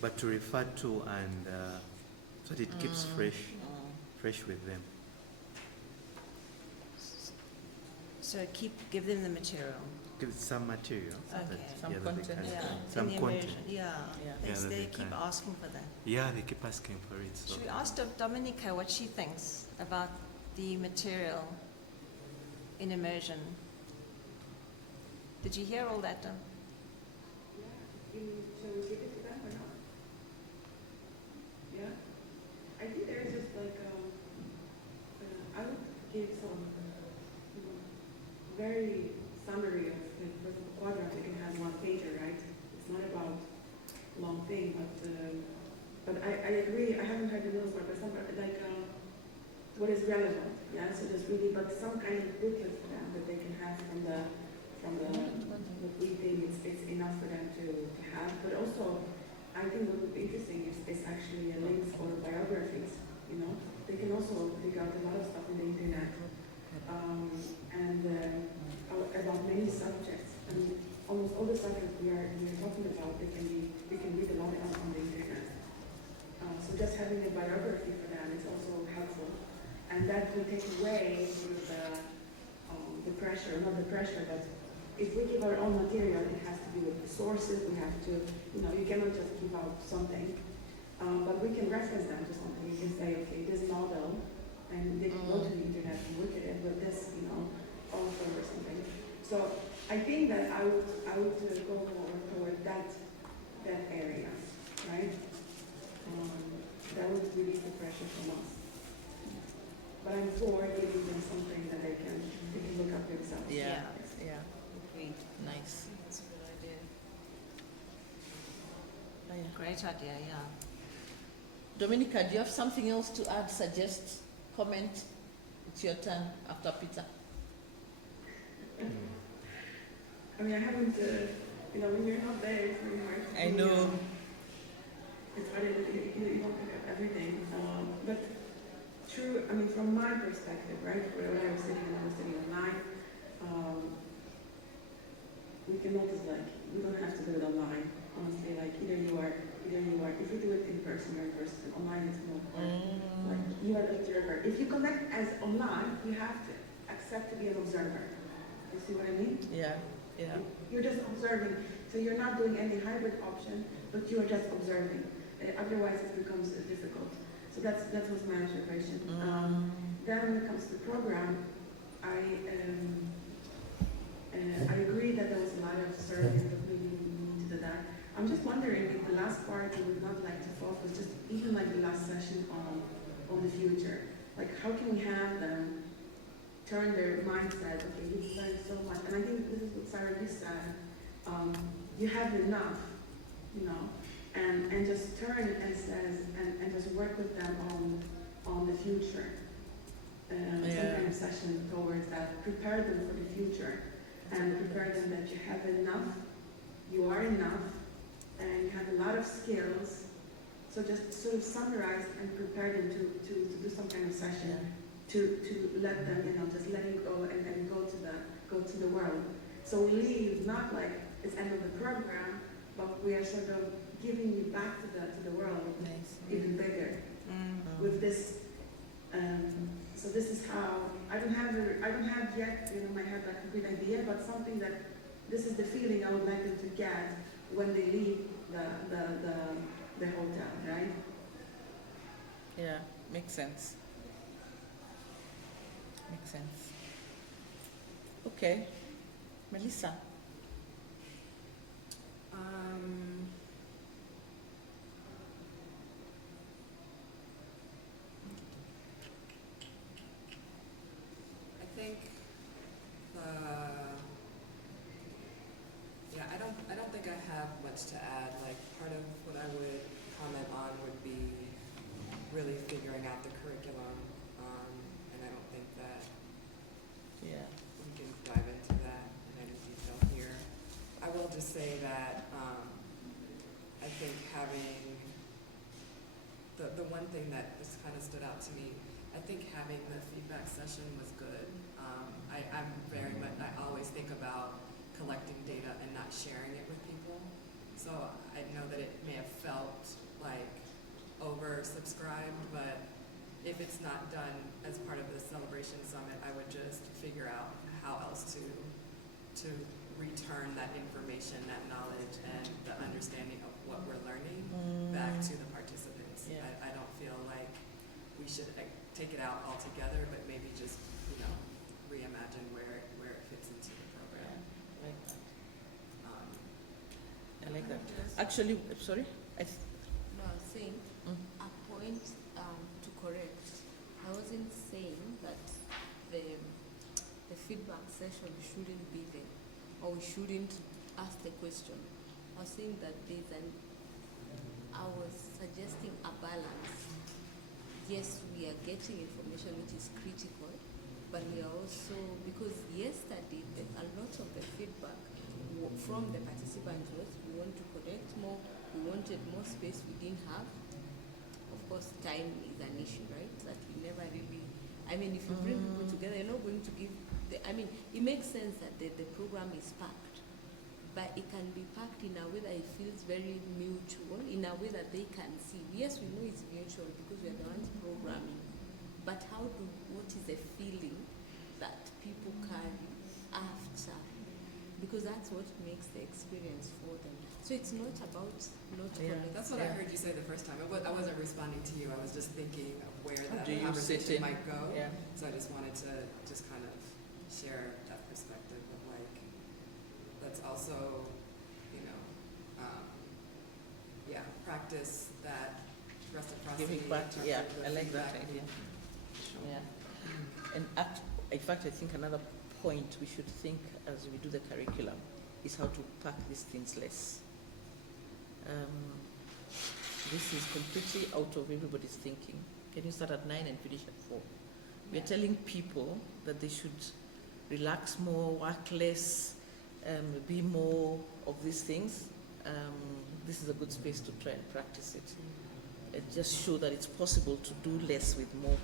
but to refer to and so that it keeps fresh with them. So give them the material. Give some material. So Okay. that, Some yeah, that they content. can- Yeah. Some in the content. immersion. Yeah. Yeah. Yeah, that They they keep can. asking for that. Yeah, they keep asking for it. So. Should we ask Dominica what she thinks about the material in immersion? Did you hear all that, Dom? Shall we give it to them or not? Yeah? give some very summary of the first quadrant. You can have one pager, right? It's not about long thing, but I agree. I haven't heard the middle part, but some like what is relevant, yeah. So just really, but some kind of booklet for them that they can have from the what we think it's enough for them to have. But also, I think what would be interesting is actually links or biographies. You know, they can also dig out a lot of stuff on the internet and about many subjects. And almost all the subjects we are talking about, we can read a lot on the internet. So just having a biography for them is also helpful, and that will take away sort of the pressure, not the pressure, but if we give our own material, it has to be with the sources. We have to, you cannot just give out something, but we can reference them to something. You can say, okay, this model, and they can go to the internet and look at it with this, author or something. So I think that I would go more toward that area, right? That would release the pressure from us. But I'm for giving them something that they can look up themselves. Yeah. Agreed. Nice. That's a good idea. Oh, yeah. Great idea, yeah. Dominica, do you have something else to add, suggest, comment? It's your turn after Peter. I mean, I haven't, when you're not there, it's really hard. I know. It's hard, you don't pick up everything. But true, I mean, from my perspective, right, when I was sitting online, we can notice, like, we don't have to do it online. Honestly, like, either you are, if you do it in person or in person, online it's more like, you are an observer. If you connect as online, you have to accept to be an observer. You see what I mean? Yeah. You're just observing. So you're not doing any hybrid option, but you are just observing. Otherwise it becomes difficult. So that was my observation. Then when it comes to the program, I agree that there was a lot of surveys that we need to do that. I'm just wondering if the last part you would not like to focus, just even like the last session on the future. Like how can we have them turn their mindset, okay, you've learned so much, and I think this is what Sarah, you said, you have enough, and just turn and says, and just work with them on the future. Some kind of session towards that, prepare them for the future, and prepare them that you have enough, you are enough, and you have a lot of skills. So just sort of summarize and prepare them to do some kind of session. To let them, just letting go and go to the world. So we leave not like it's end of the program, but we are sort of giving you back to the world, even bigger. With this, so this is how I don't have yet in my head like a complete idea, but something that this is the feeling I would like them to get when they leave the hotel, right? Yeah, makes sense. Makes sense. Okay. Melissa. I think I don't think I have much to add. Like part of what I would comment on would be really figuring out the curriculum. And I don't think that we can dive into that in any detail here. I will just say that I think having the one thing that just kind of stood out to me, I think having the feedback session was good. I'm very much, I always think about collecting data and not sharing it with people. So I know that it may have felt like oversubscribed, but if it's not done as part of the Celebration Summit, I would just figure out how else to return that information, that knowledge, and the understanding of what we're learning back to the participants. Yeah. I don't feel like we should take it out altogether, but maybe just, reimagine where it fits into the program. Yeah, I like that. Actually, sorry? No, I was saying a point to correct. I wasn't saying that session shouldn't be there, or we shouldn't ask the question. I was saying that I was suggesting a balance. Yes, we are getting information which is critical, but we are also, because yesterday a lot of the feedback from the participants was we want to connect more, we wanted more space we didn't have. Of course, time is an issue, right? That we never really, I mean, if you bring people together, you're not going to give, it makes sense that the program is packed, but it can be packed in a way that it feels very mutual, in a way that they can see. Yes, we know it's mutual because we are the ones programming, but what is the feeling that people carry after? Because that's what makes the experience for them. So it's not about not connecting. That's what I heard you say the first time. I wasn't responding to you. I was just thinking of where that do you conversation sit in? might go. Yeah. So I just wanted to just kind of share that perspective of like, let's also, practice that reciprocity. Giving back, practice yeah, the I like that feedback. idea. Yeah. And in fact, I think another point we should think as we do the curriculum is how to pack these things less. This is completely out of everybody's thinking. Can you start at 9 and finish at 4? We're telling people that they should relax more, work less, be more of these things. This is a good space to try and practice it. And just show that it's possible to do less with more.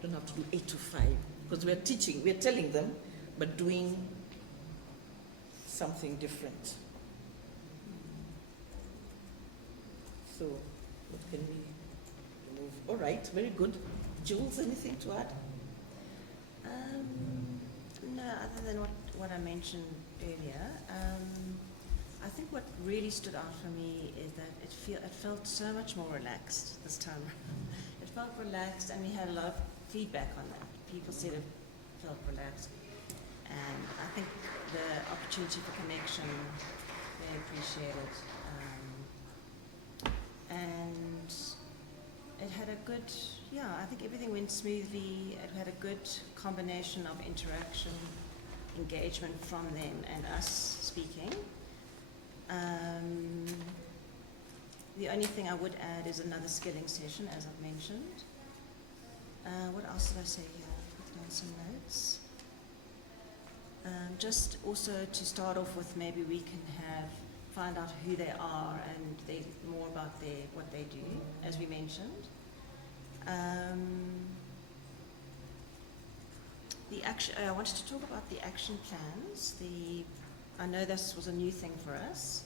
Don't have to do 8 to 5. Because we're telling them, but doing something different. So, what can we remove? All right, very good. Jules, anything to add? No, other than what I mentioned earlier. I think what really stood out for me is that it felt so much more relaxed this time. It felt relaxed, and we had a lot of feedback on that. People said it felt relaxed, and I think the opportunity for connection, they appreciated. And it had a good, I think everything went smoothly. It had a good combination of interaction, engagement from them and us speaking. The only thing I would add is another skilling session, as I've mentioned. What else did I say here? I've put down some notes. Just also to start off with, maybe we can find out who they are and more about what they do, as we mentioned. I wanted to talk about the action plans. I know this was a new thing for us.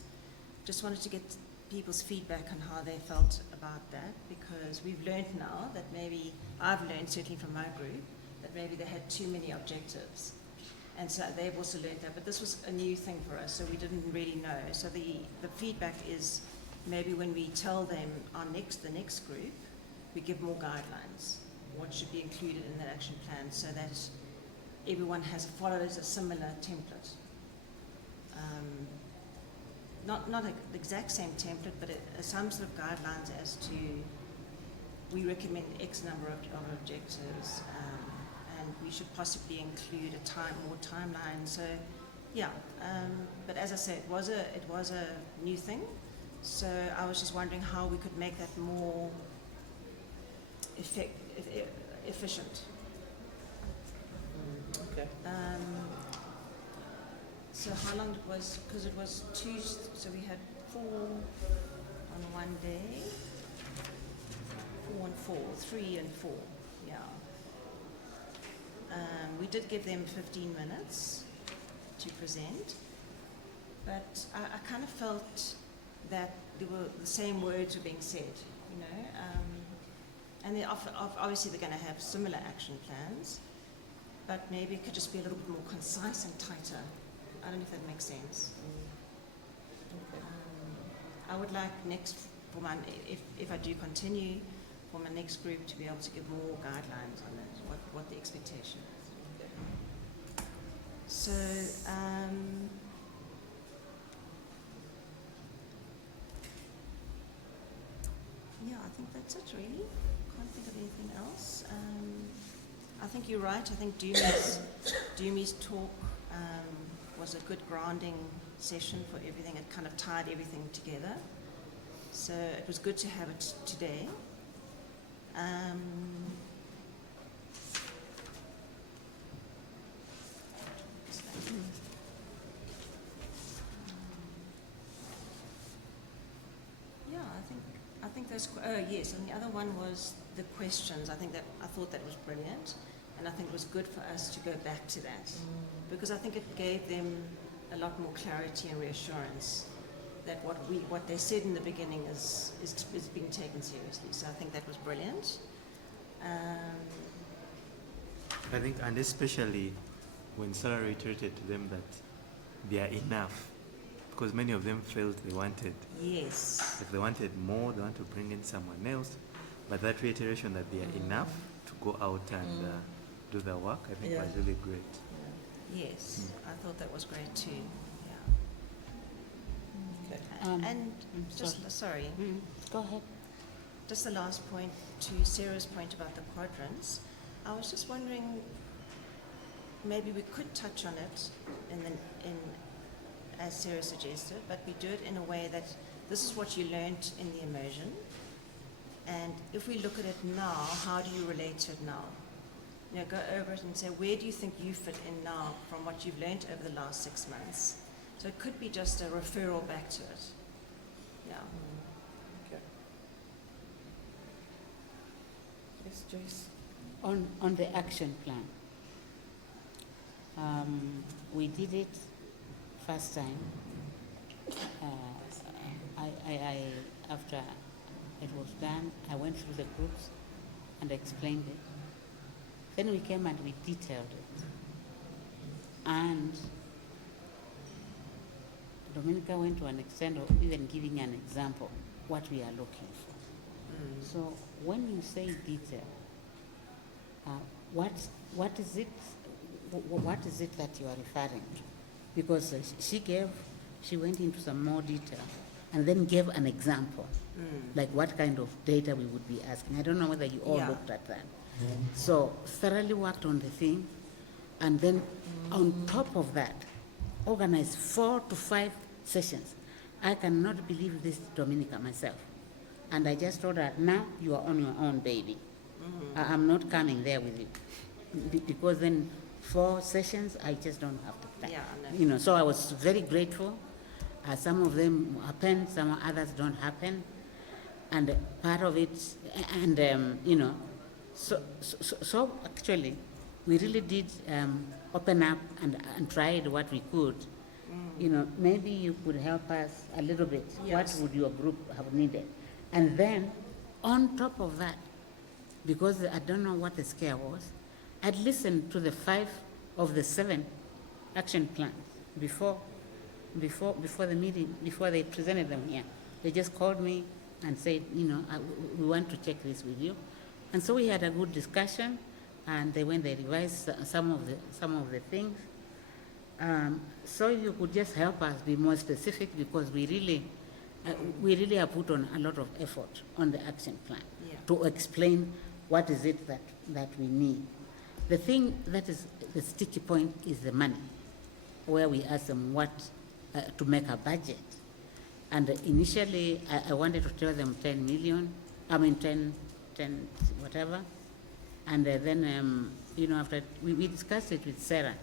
Just wanted to get people's feedback on how they felt about that, because we've learned now that maybe, I've learned certainly from my group, that maybe they had too many objectives. And so they've also learned that, but this was a new thing for us, so we didn't really know. So the feedback is maybe when we tell them the next group, we give more guidelines, what should be included in that action plan, so that everyone follows a similar template. Not the exact same template, but some sort of guidelines as to, we recommend X number of objectives, and we should possibly include more timeline. So, but as I said, it was a new thing. So I was just wondering how we could make that more efficient. Okay. So how long it was, because it was two, so we had 4 on one day, 4 and 4, 3 and 4, we did give them 15 minutes to present, but I kind of felt that the same words were being said, and obviously they're going to have similar action plans, but maybe it could just be a little bit more concise and tighter. I don't know if that makes sense. Okay. I would like if I do continue, for my next group to be able to give more guidelines on it, what the expectation is. Okay. So, I think that's it really. Can't think of anything else. I think you're right. I think Dumi's talk was a good grounding session for everything. It kind of tied everything together. So it was good to have it today. Yeah, I think that's. Oh yes, and the other one was the questions. I thought that was brilliant, and I think it was good for us to go back to that because I think it gave them a lot more clarity and reassurance that what they said in the beginning is being taken seriously. So I think that was brilliant. I think, and especially when Sarah reiterated to them that they are enough, because many of them felt they wanted. Yes. If they wanted more, they want to bring in someone else. But that reiteration that they are enough to go out and do their work, I think was really great. Yes, I thought that was great too. Yeah. Um, And just sorry, Go ahead. just the last point to Sarah's point about the quadrants. I was just wondering, maybe we could touch on it as Sarah suggested, but we do it in a way that this is what you learnt in the immersion, and if we look at it now, how do you relate to it now? You know, go over it and say, where do you think you fit in now from what you've learnt over the last 6 months? So it could be just a referral back to it. Yeah. Okay. Yes, Joyce. On the action plan, we did it first time. I after it was done, I went through the groups and explained it. Then we came and we detailed it. And Dominica went to an extent of even giving an example what we are looking for. So when you say detail, what is it? What is it that you are referring to? Because she went into some more detail, and then gave an example, like what kind of data we would be asking. I don't know whether you all looked at that. So thoroughly worked on the thing, and then on top of that, organized 4 to 5 sessions. I cannot believe this, Dominica, myself. And I just told her, now you are on your own, baby. I'm not coming there with you. Because then 4 sessions, I just don't have the time. Yeah, no. You know, so I was very grateful. Some of them happen, some others don't happen. And part of it, and you know, so actually, we really did open up and tried what we could. You know, maybe you could help us a little bit. Yes. What would your group have needed? And then, on top of that, because I don't know what the scare was, I'd listened to the 5 of the 7 action plans before the meeting, before they presented them here. They just called me and said, you know, we want to check this with you. And so we had a good discussion, and they revised some of the things. So you could just help us be more specific, because we really have put on a lot of effort on the action plan to explain what is it that we need. The thing that is the sticky point is the money, where we ask them what to make a budget. And initially, I wanted to tell them 10 million, 10 whatever. And then, you know, after we discussed it with Sarah,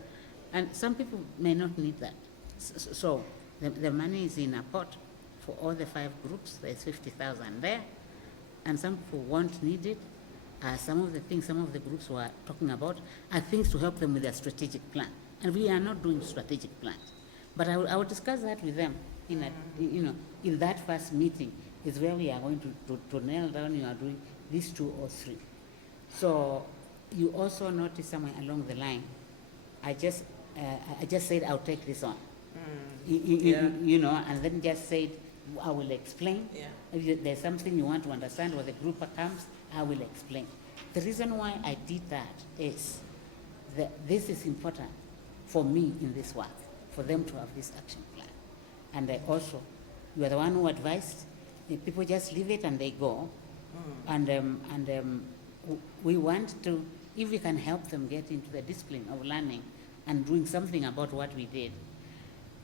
and some people may not need that. So the money is in a pot for all the 5 groups. There's 50,000 there, and some people won't need it. Some of the things some of the groups were talking about are things to help them with their strategic plan, and we are not doing strategic plans. But I will discuss that with them in that first meeting is where we are going to nail down. You are doing these 2 or 3. So you also notice somewhere along the line, I just said I'll take this on. You know, and then just said I will explain. If there's something you want to understand, when the group comes, I will explain. The reason why I did that is that this is important for me in this work, for them to have this action plan. And also, you are the one who advised. People just leave it and they go. And we want to if we can help them get into the discipline of learning and doing something about what we did.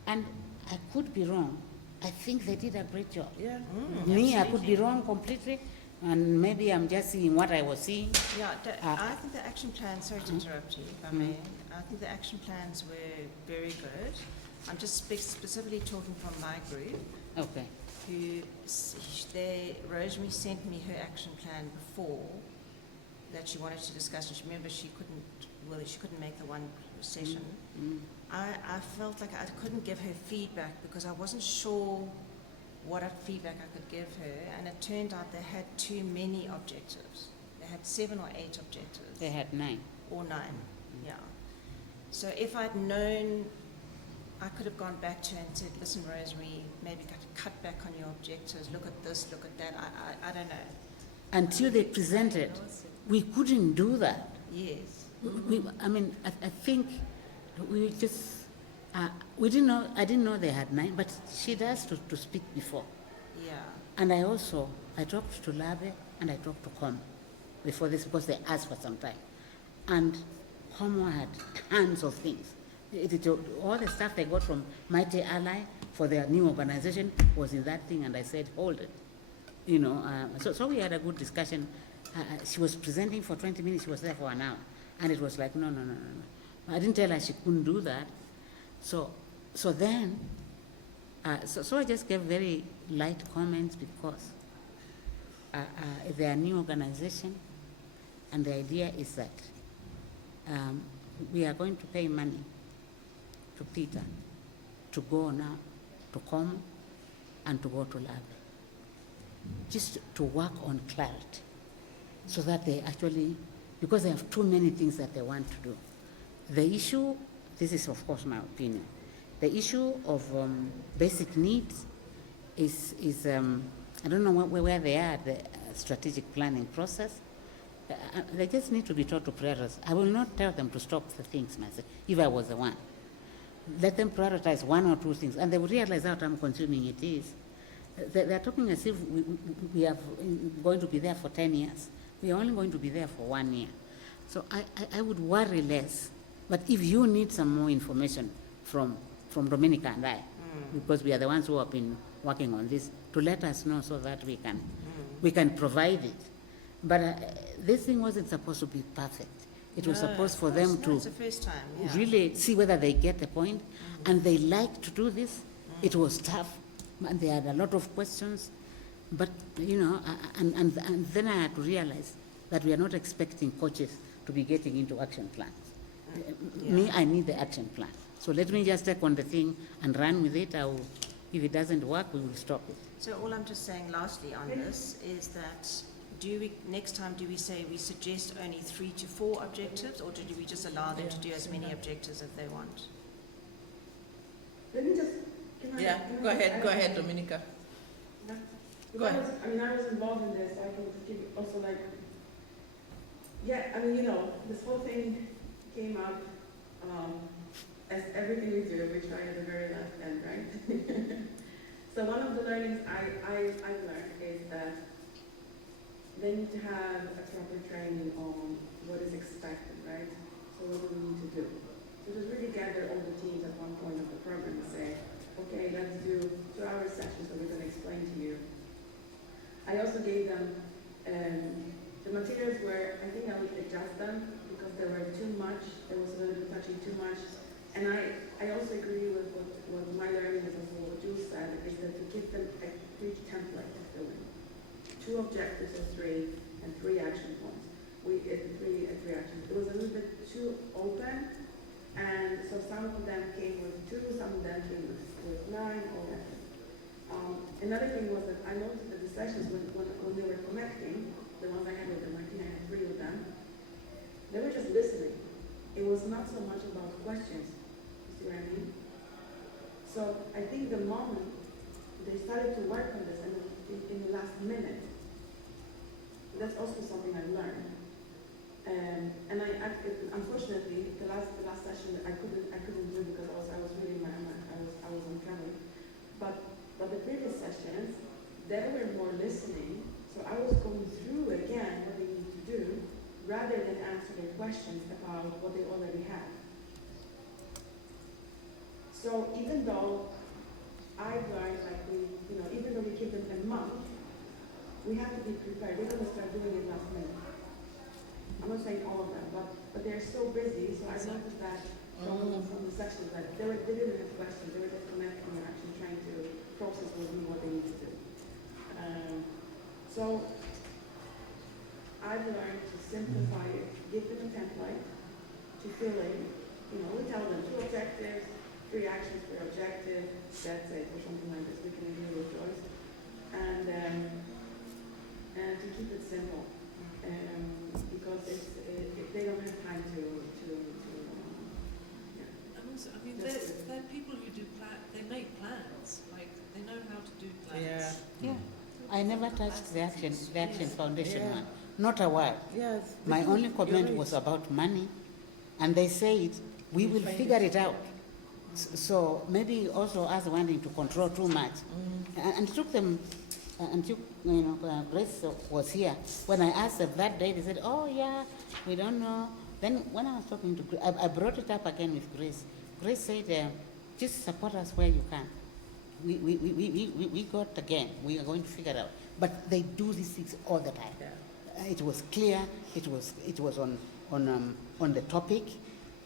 And I could be wrong. I think they did a great job. Yeah. Me, I could be wrong completely, and maybe I'm just seeing what I was seeing. Yeah, I think the action plans, sorry to interrupt you, if I may. I think the action plans were very good. I'm just specifically talking from my group, Okay. Rosemary sent me her action plan before that she wanted to discuss, and she remember she couldn't make the one session. I felt like I couldn't give her feedback because I wasn't sure what feedback I could give her, and it turned out they had too many objectives. They had 7 or 8 objectives. They had 9. Or 9, yeah. So if I'd known, I could have gone back to her and said, listen, Rosemary, maybe cut back on your objectives, look at this, look at that, I don't know. Until they presented, we couldn't do that. Yes. I think we just, we didn't know, I didn't know they had 9, but she'd asked to speak before. Yeah. And I talked to Labe and I talked to Com before this because they asked for some time. And Com had tons of things. All the stuff they got from Mighty Ally for their new organization was in that thing, and I said, hold it. So we had a good discussion. She was presenting for 20 minutes, she was there for an hour. And it was like, no. I didn't tell her she couldn't do that. So I just gave very light comments because they're a new organization, and the idea is that we are going to pay money to Peter to go now to Como and to go to Lab, just to work on clarity, so that they actually, because they have too many things that they want to do. The issue, this is of course my opinion, the issue of basic needs is I don't know where they are, the strategic planning process. They just need to be taught to prioritize. I will not tell them to stop the things myself, if I was the one. Let them prioritize 1 or 2 things, and they will realize how time consuming it is. They're talking as if we are going to be there for 10 years. We are only going to be there for 1 year. So I would worry less. But if you need some more information from Dominica and I, because we are the ones who have been working on this, to let us know so that we can provide it. But this thing wasn't supposed to be perfect. It was supposed for them to It's the first time, yeah. really see whether they get the point, and they like to do this. It was tough, and they had a lot of questions, but and then I had to realize that we are not expecting coaches to be getting into action plans. Me, I need the action plan. So let me just take on the thing and run with it. If it doesn't work, we will stop it. So all I'm just saying lastly on this is that next time do we say we suggest only 3 to 4 objectives, or do we just allow them to do as many objectives as they want? Let me just, Go ahead, Dominica. Go ahead. I was involved in this, so I can give also this whole thing came up as everything we do, we try at the very last end, right? So one of the learnings I've learned is that they need to have a proper training on what is expected, right? So what do we need to do? So just really gather all the teams at one point of the program and say, okay, let's do 2-hour sessions that we're going to explain to you. I also gave them the materials where I think I would adjust them because they were too much, there was a little bit touching too much. And I also agree with what my learning is, also what Jules said, is that to give them a huge template to fill in. 2 objectives or 3, and 3 action points. Three actions. It was a little bit too open, and so some of them came with 2, some of them came with 9, or whatever. Another thing was that I noticed that the sessions, when they were connecting, the ones I had with them, I think I had 3 of them, they were just listening. It was not so much about questions. You see what I mean? So I think the moment they started to work on this, and in the last minute, that's also something I learned. And unfortunately, the last session I couldn't do because I was really I was on travel. But the previous sessions, they were more listening. So I was going through again what they need to do, rather than answer their questions. questions about what they already have. So even though I've learned, like even though we give them a month, we have to be prepared. We're going to start doing it last minute. I'm not saying all of them, but they're so busy. So I noticed that from the sections that they didn't have questions. They were just connecting and actually trying to process with me what they need to do. So I've learned to simplify it, give them a template to fill in. We tell them 2 objectives, 3 actions per objective, that's it, or something like this. We can agree with choice. And to keep it simple. Because if they don't have time to And also, I mean, they're people who do they make plans, like, they know how to do plans. Yeah. I never touched the Action Foundation one. Not a word. Yes. My only comment was about money, and they said, we will figure it out. So maybe also us wanting to control too much. And it took them, until Grace was here. When I asked them that day, they said, oh yeah, we don't know. Then when I was talking to Grace, I brought it up again with Grace. Grace said, just support us where you can. We got again, we are going to figure it out. But they do these things all the time. Yeah. It was clear, it was on the topic.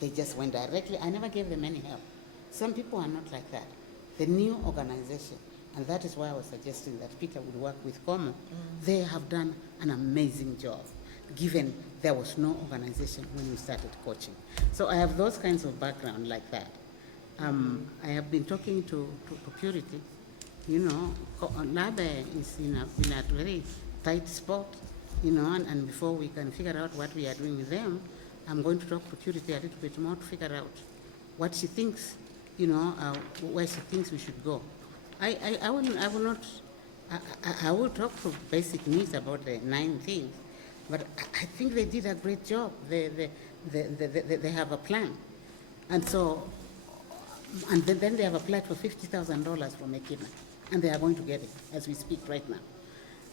They just went directly. I never gave them any help. Some people are not like that. The new organization, and that is why I was suggesting that Peter would work with Como. They have done an amazing job, given there was no organization when we started coaching. So I have those kinds of background like that. I have been talking to Purity. Labe is in a very tight spot, and before we can figure out what we are doing with them, I'm going to talk to Purity a little bit more to figure out what she thinks, where she thinks we should go. I will talk to basic needs about the 9 things, but I think they did a great job. They have a plan, and so, and then they have applied for $50,000 from Ekina, and they are going to get it as we speak right now.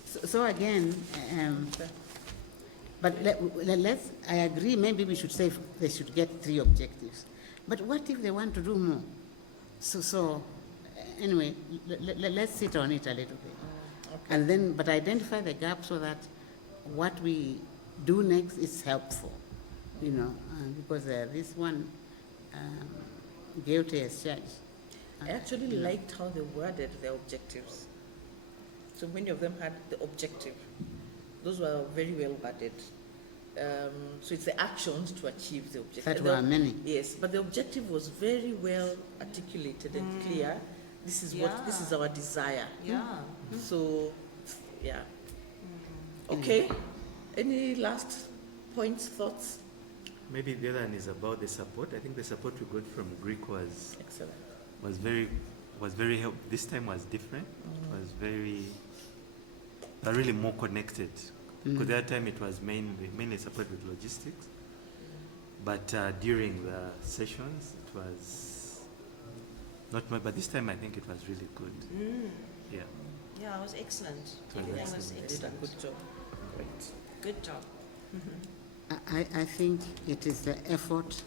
So again, but I agree, maybe we should say they should get 3 objectives. But what if they want to do more? So anyway, let's sit on it a little bit. Okay. And then, but identify the gap so that what we do next is helpful, because this one, guilty as charged. I actually liked how they worded their objectives. So many of them had the objective. Those were very well worded. So it's the actions to achieve the objective. That were many. Yes, but the objective was very well articulated and clear. This is this is our desire. Yeah. So, yeah. Okay. Any last points, thoughts? Maybe the other one is about the support. I think the support we got from Greek was Excellent. was very helpful. This time was different. Was really more connected. Because that time it was mainly support with logistics. But during the sessions it was not much. But this time I think it was really good. Yeah. Yeah, it was excellent. was Everything was excellent. They did a excellent. good job. Great. Good job. I think it is the effort.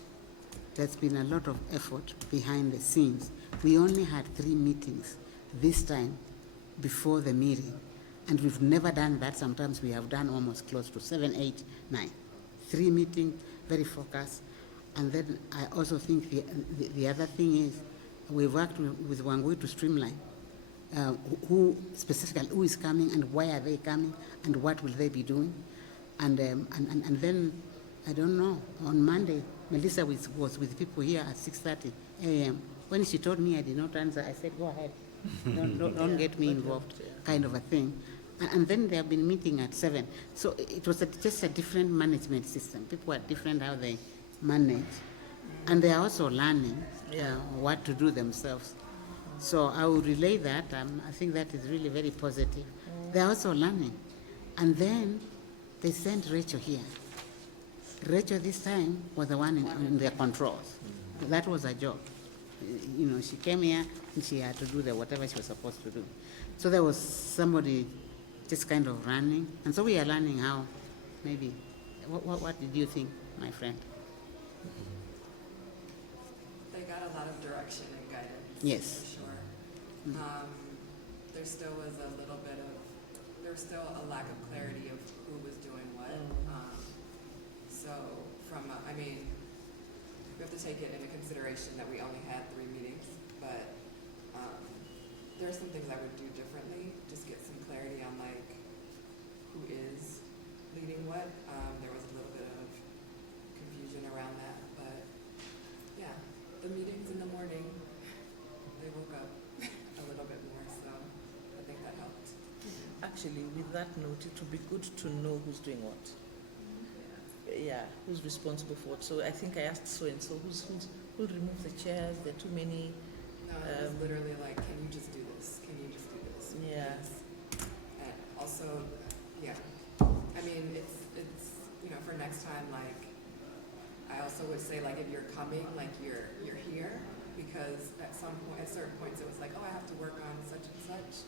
There's been a lot of effort behind the scenes. We only had 3 meetings this time before the meeting, and we've never done that. Sometimes we have done almost close to 7, 8, 9. 3 meetings, very focused. And then I also think the other thing is we've worked with Wangui to streamline who specifically who is coming and why are they coming and what will they be doing. And then, I don't know, on Monday, Melissa was with people here at 6:30 a.m. When she told me I did not answer, I said, go ahead, don't get me involved, kind of a thing. And then they have been meeting at 7. So it was just a different management system. People are different how they manage. And they are also learning what to do themselves. So I will relay that. I think that is really very positive. They are also learning. And then they sent Rachel here. Rachel this time was the one in their controls. That was her job. She came here and she had to do whatever she was supposed to do. So there was somebody just kind of running. And so we are learning how, maybe, what did you think? my friend. They got a lot of direction and guidance. Yes. For sure. Mm. There still was a little bit of, there was still a lack of clarity of who was doing what. So from, I mean, we have to take it into consideration that we only had 3 meetings, but there are some things I would do differently, just get some clarity on like who is leading what. There was a little bit of confusion around that, but yeah, the meetings in the morning, they woke up a little bit more, so I think that helped. Actually, with that note, it would be good to know who's doing what. Yeah, who's responsible for what. So I think I asked so and so, who'll remove the chairs? There are too many. No, it was literally like, can you just do this? Can you just do this? Yeah. And also, yeah, I mean, it's you know, for next time, like, I also would say, like, if you're coming, like, you're here, because at certain points, it was like, oh, I have to work on such and such,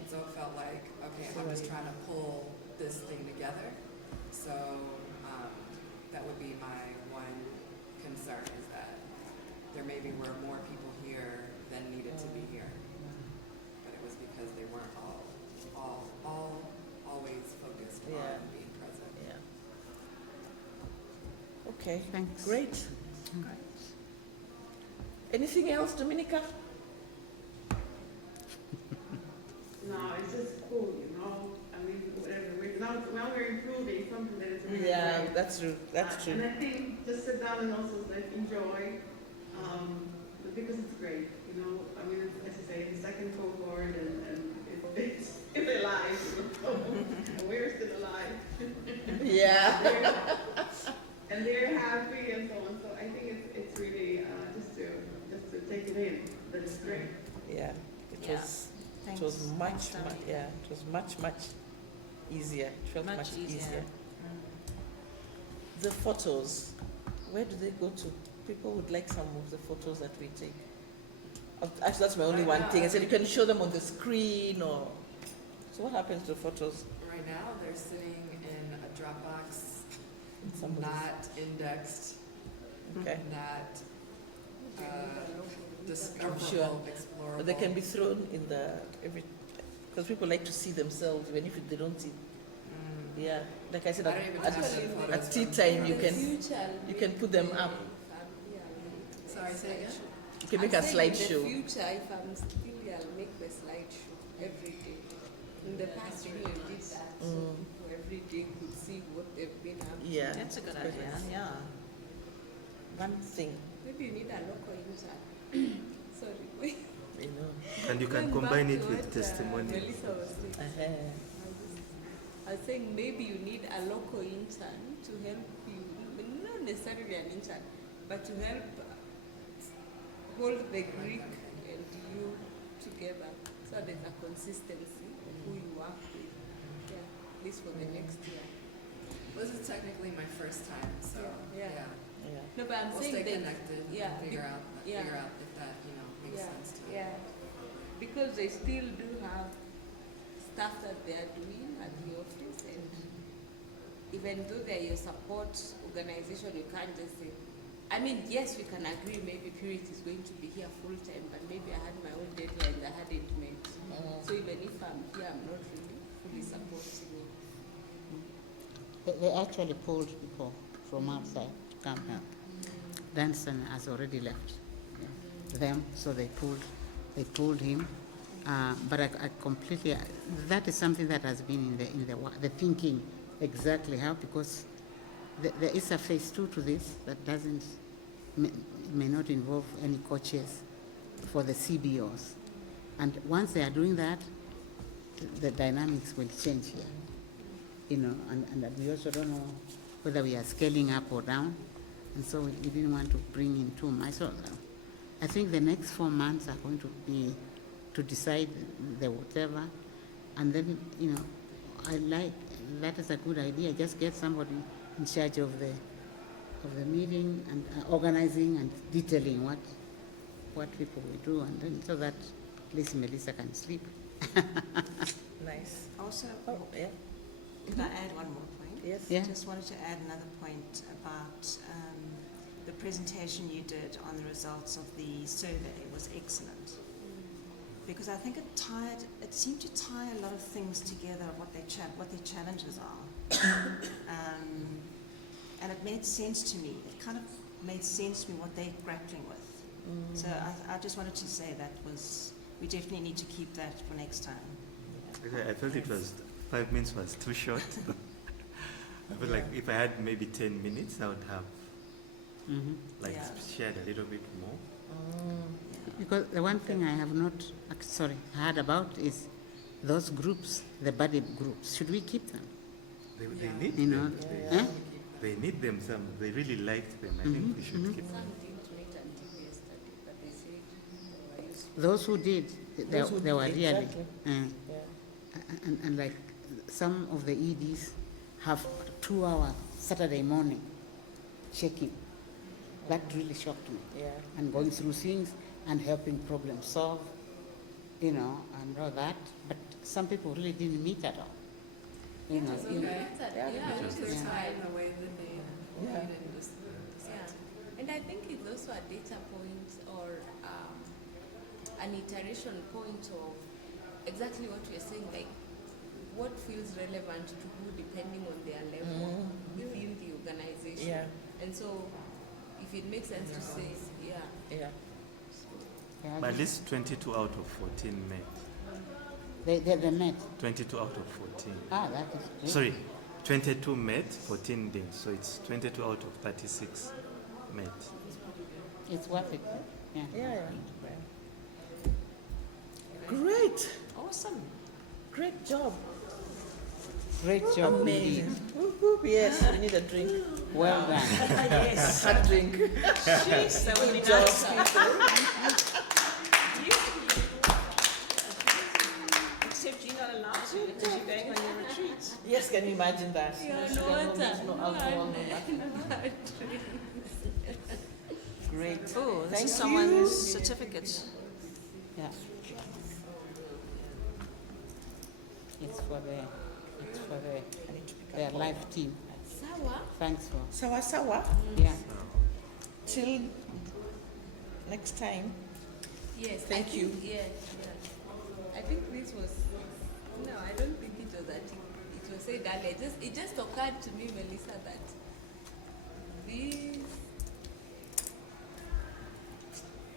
and so it felt like, okay, I'm just trying to pull this thing together. So that would be my one concern, is that there maybe were more people here than needed to be here, but it was because they weren't always focused on being present. Yeah. Okay. Thanks. Great. Anything else, Dominica? No, it's just cool, you know. I mean, whatever. Now we're improving something that is really Yeah, great. that's true. That's true. And I think just sit down and also like enjoy, because it's great, you know. I mean, as I say, the second cohort and it's alive, you know. And we're still alive. Yeah. And they're happy and so on. So I think it's really just to take it in. That is great. Yeah. Yeah. It was much, Thanks, Tommy. it was much easier. It felt much, easier. The photos, where do they go to? People would like some of the photos that we take. Actually, that's my only one thing. I said you can show them on the screen or. So what happens to photos? Right now, they're sitting in a Dropbox, Somebody's- not indexed, Okay. not discoverable, Sure. explorable. But they can be thrown in because people like to see themselves even if they don't see. Yeah, like I said, I don't even have the photos at tea from- time you In the can future, can put them up. Sorry, say again? You can make a slideshow. In the future, if I'm still here, I'll make the slideshow every day. In the past, we did that, so people every day could see what they've been up to. Yeah, That's a good idea, yeah. one thing, Maybe you need a local intern. Sorry, wait. you know. And you can Going back combine to it with what, testimonials. Melissa was saying. I was saying maybe you need a local intern to help you, not necessarily an intern, but to help hold the Greek and you together, so there's a consistency of who you work with. Yeah, at least for the next year. This is technically my first time, so Yeah. yeah. Yeah. No, but I'm We'll saying stay that, connected yeah, and figure out yeah. if that, makes sense to Yeah, because they still do have stuff that they are doing at the office, and even though they're your support organization, you can't just say, I mean, yes, we can agree maybe Purity is going to be here full time, but maybe I had my own deadlines I hadn't met. So even if I'm here, I'm not really fully supporting it. They actually pulled people from outside to come help. Danson has already left them, so they pulled him. But I completely, that is something that has been in the thinking exactly how, because there is a phase 2 to this that may not involve any coaches for the CBOs. And once they are doing that, the dynamics will change here. And we also don't know whether we are scaling up or down. And so we didn't want to bring in too much. So I think the next 4 months are going to be to decide the whatever. And then, I like, that is a good idea. Just get somebody in charge of the meeting and organizing and detailing what people will do, and then so that at least Melissa can sleep. Nice. Also, Oh, yeah. can I add one more point? Yes. Yeah. Just wanted to add another point about the presentation you did on the results of the survey was excellent. Because I think it seemed to tie a lot of things together, what their challenges are. And it made sense to me. It kind of made sense to me what they're grappling with. So I just wanted to say we definitely need to keep that for next time. I felt it was 5 minutes was too short. I feel like if I had maybe 10 minutes, I would have shared a little bit more. Because the one thing I have not, heard about is those groups, the buddy groups. Should we keep them? They need You know, them. They need them. They really liked them. I think we should keep them. Some didn't meet until yesterday, but they said they were useful. those who did, they were really, exactly. and like some of the EDs have 2 hours Saturday morning checking. That really shocked me. Yeah. And going through things and helping problem solve, and all that. But some people really didn't meet at all. You know, So you know. which is fine. The way that they Yeah. and just Yeah, and I think it's also a data point or an iteration point of exactly what we're saying, like what feels relevant to who depending on their level within the organization. Yeah. And so if it makes sense to say, Yeah. Yeah, But at least 22 out of 14 met. they met. 22 out of 14. Ah, that is great. Sorry, 22 met, 14 didn't. So it's 22 out of 36 met. It's worth it. Yeah. Yeah. Great. awesome. Great job. Great job Amazing. indeed. Whoop, whoop. Yes, we need a drink. Well done. Yes, a drink. Jeez, that would be Good job. nice. Except you're not allowed to because you're going on your retreat. Yes, can you imagine that? Yeah, sugar, no water. meat, no alcohol, no nothing. Great. Oh, this Thank is you. someone's certificate. Yeah. It's for I need to pick their up. life team. Sawa. Thanks for. Sawa sawa. Yeah. Till next time. Yes. Thank you. Yeah. I think this was. No, I don't think it was that. It was said earlier. It just occurred to me, Melissa, that this.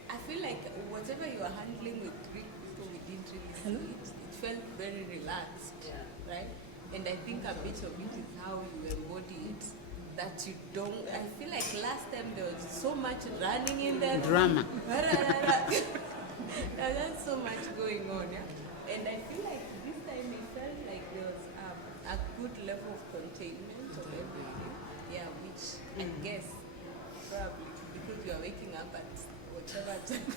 I feel like whatever you are handling with Greek people, we didn't really see it. It felt very relaxed, right? And I think a bit of it is how you embody it. That you don't. I feel like last time there was so much running in there. Drama. There's so much going on, yeah. And I feel like this time it felt like there was a good level of containment of everything. Yeah, which I guess probably because you are waking up at whatever time.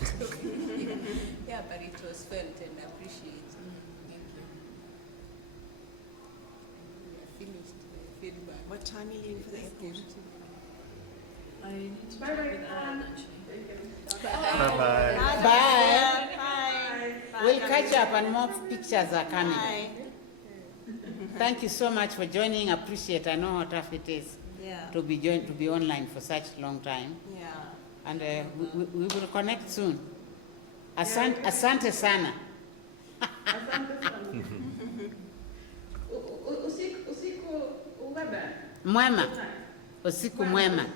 Yeah, but it was felt and appreciated. Thank you. We are finished with feedback. What time are you leaving for the airport? I need to check with Anne actually. Bye-bye. Bye. Bye. We'll catch up and more pictures are coming. Bye. Thank you so much for joining. Appreciate. I know how tough it is Yeah. to be online for such a long time. Yeah. And we will connect soon. Asante sana. Usiku uwebe. Mwema. Usiku mwema.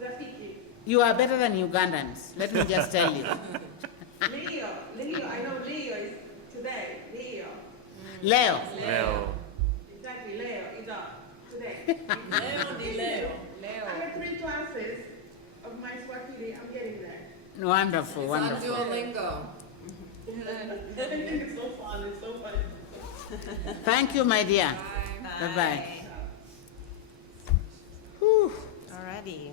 Rafiki. You are better than Ugandans. Let me just tell you. Leo, I know Leo is today. Leo. Leo. Leo. Exactly, Leo is today. Leo. I have 3 classes of my Swahili. I'm getting there. Wonderful, It's on wonderful. Duolingo. I think it's so fun. It's so fun. Thank you, my dear. Bye. Bye-bye. Alrighty.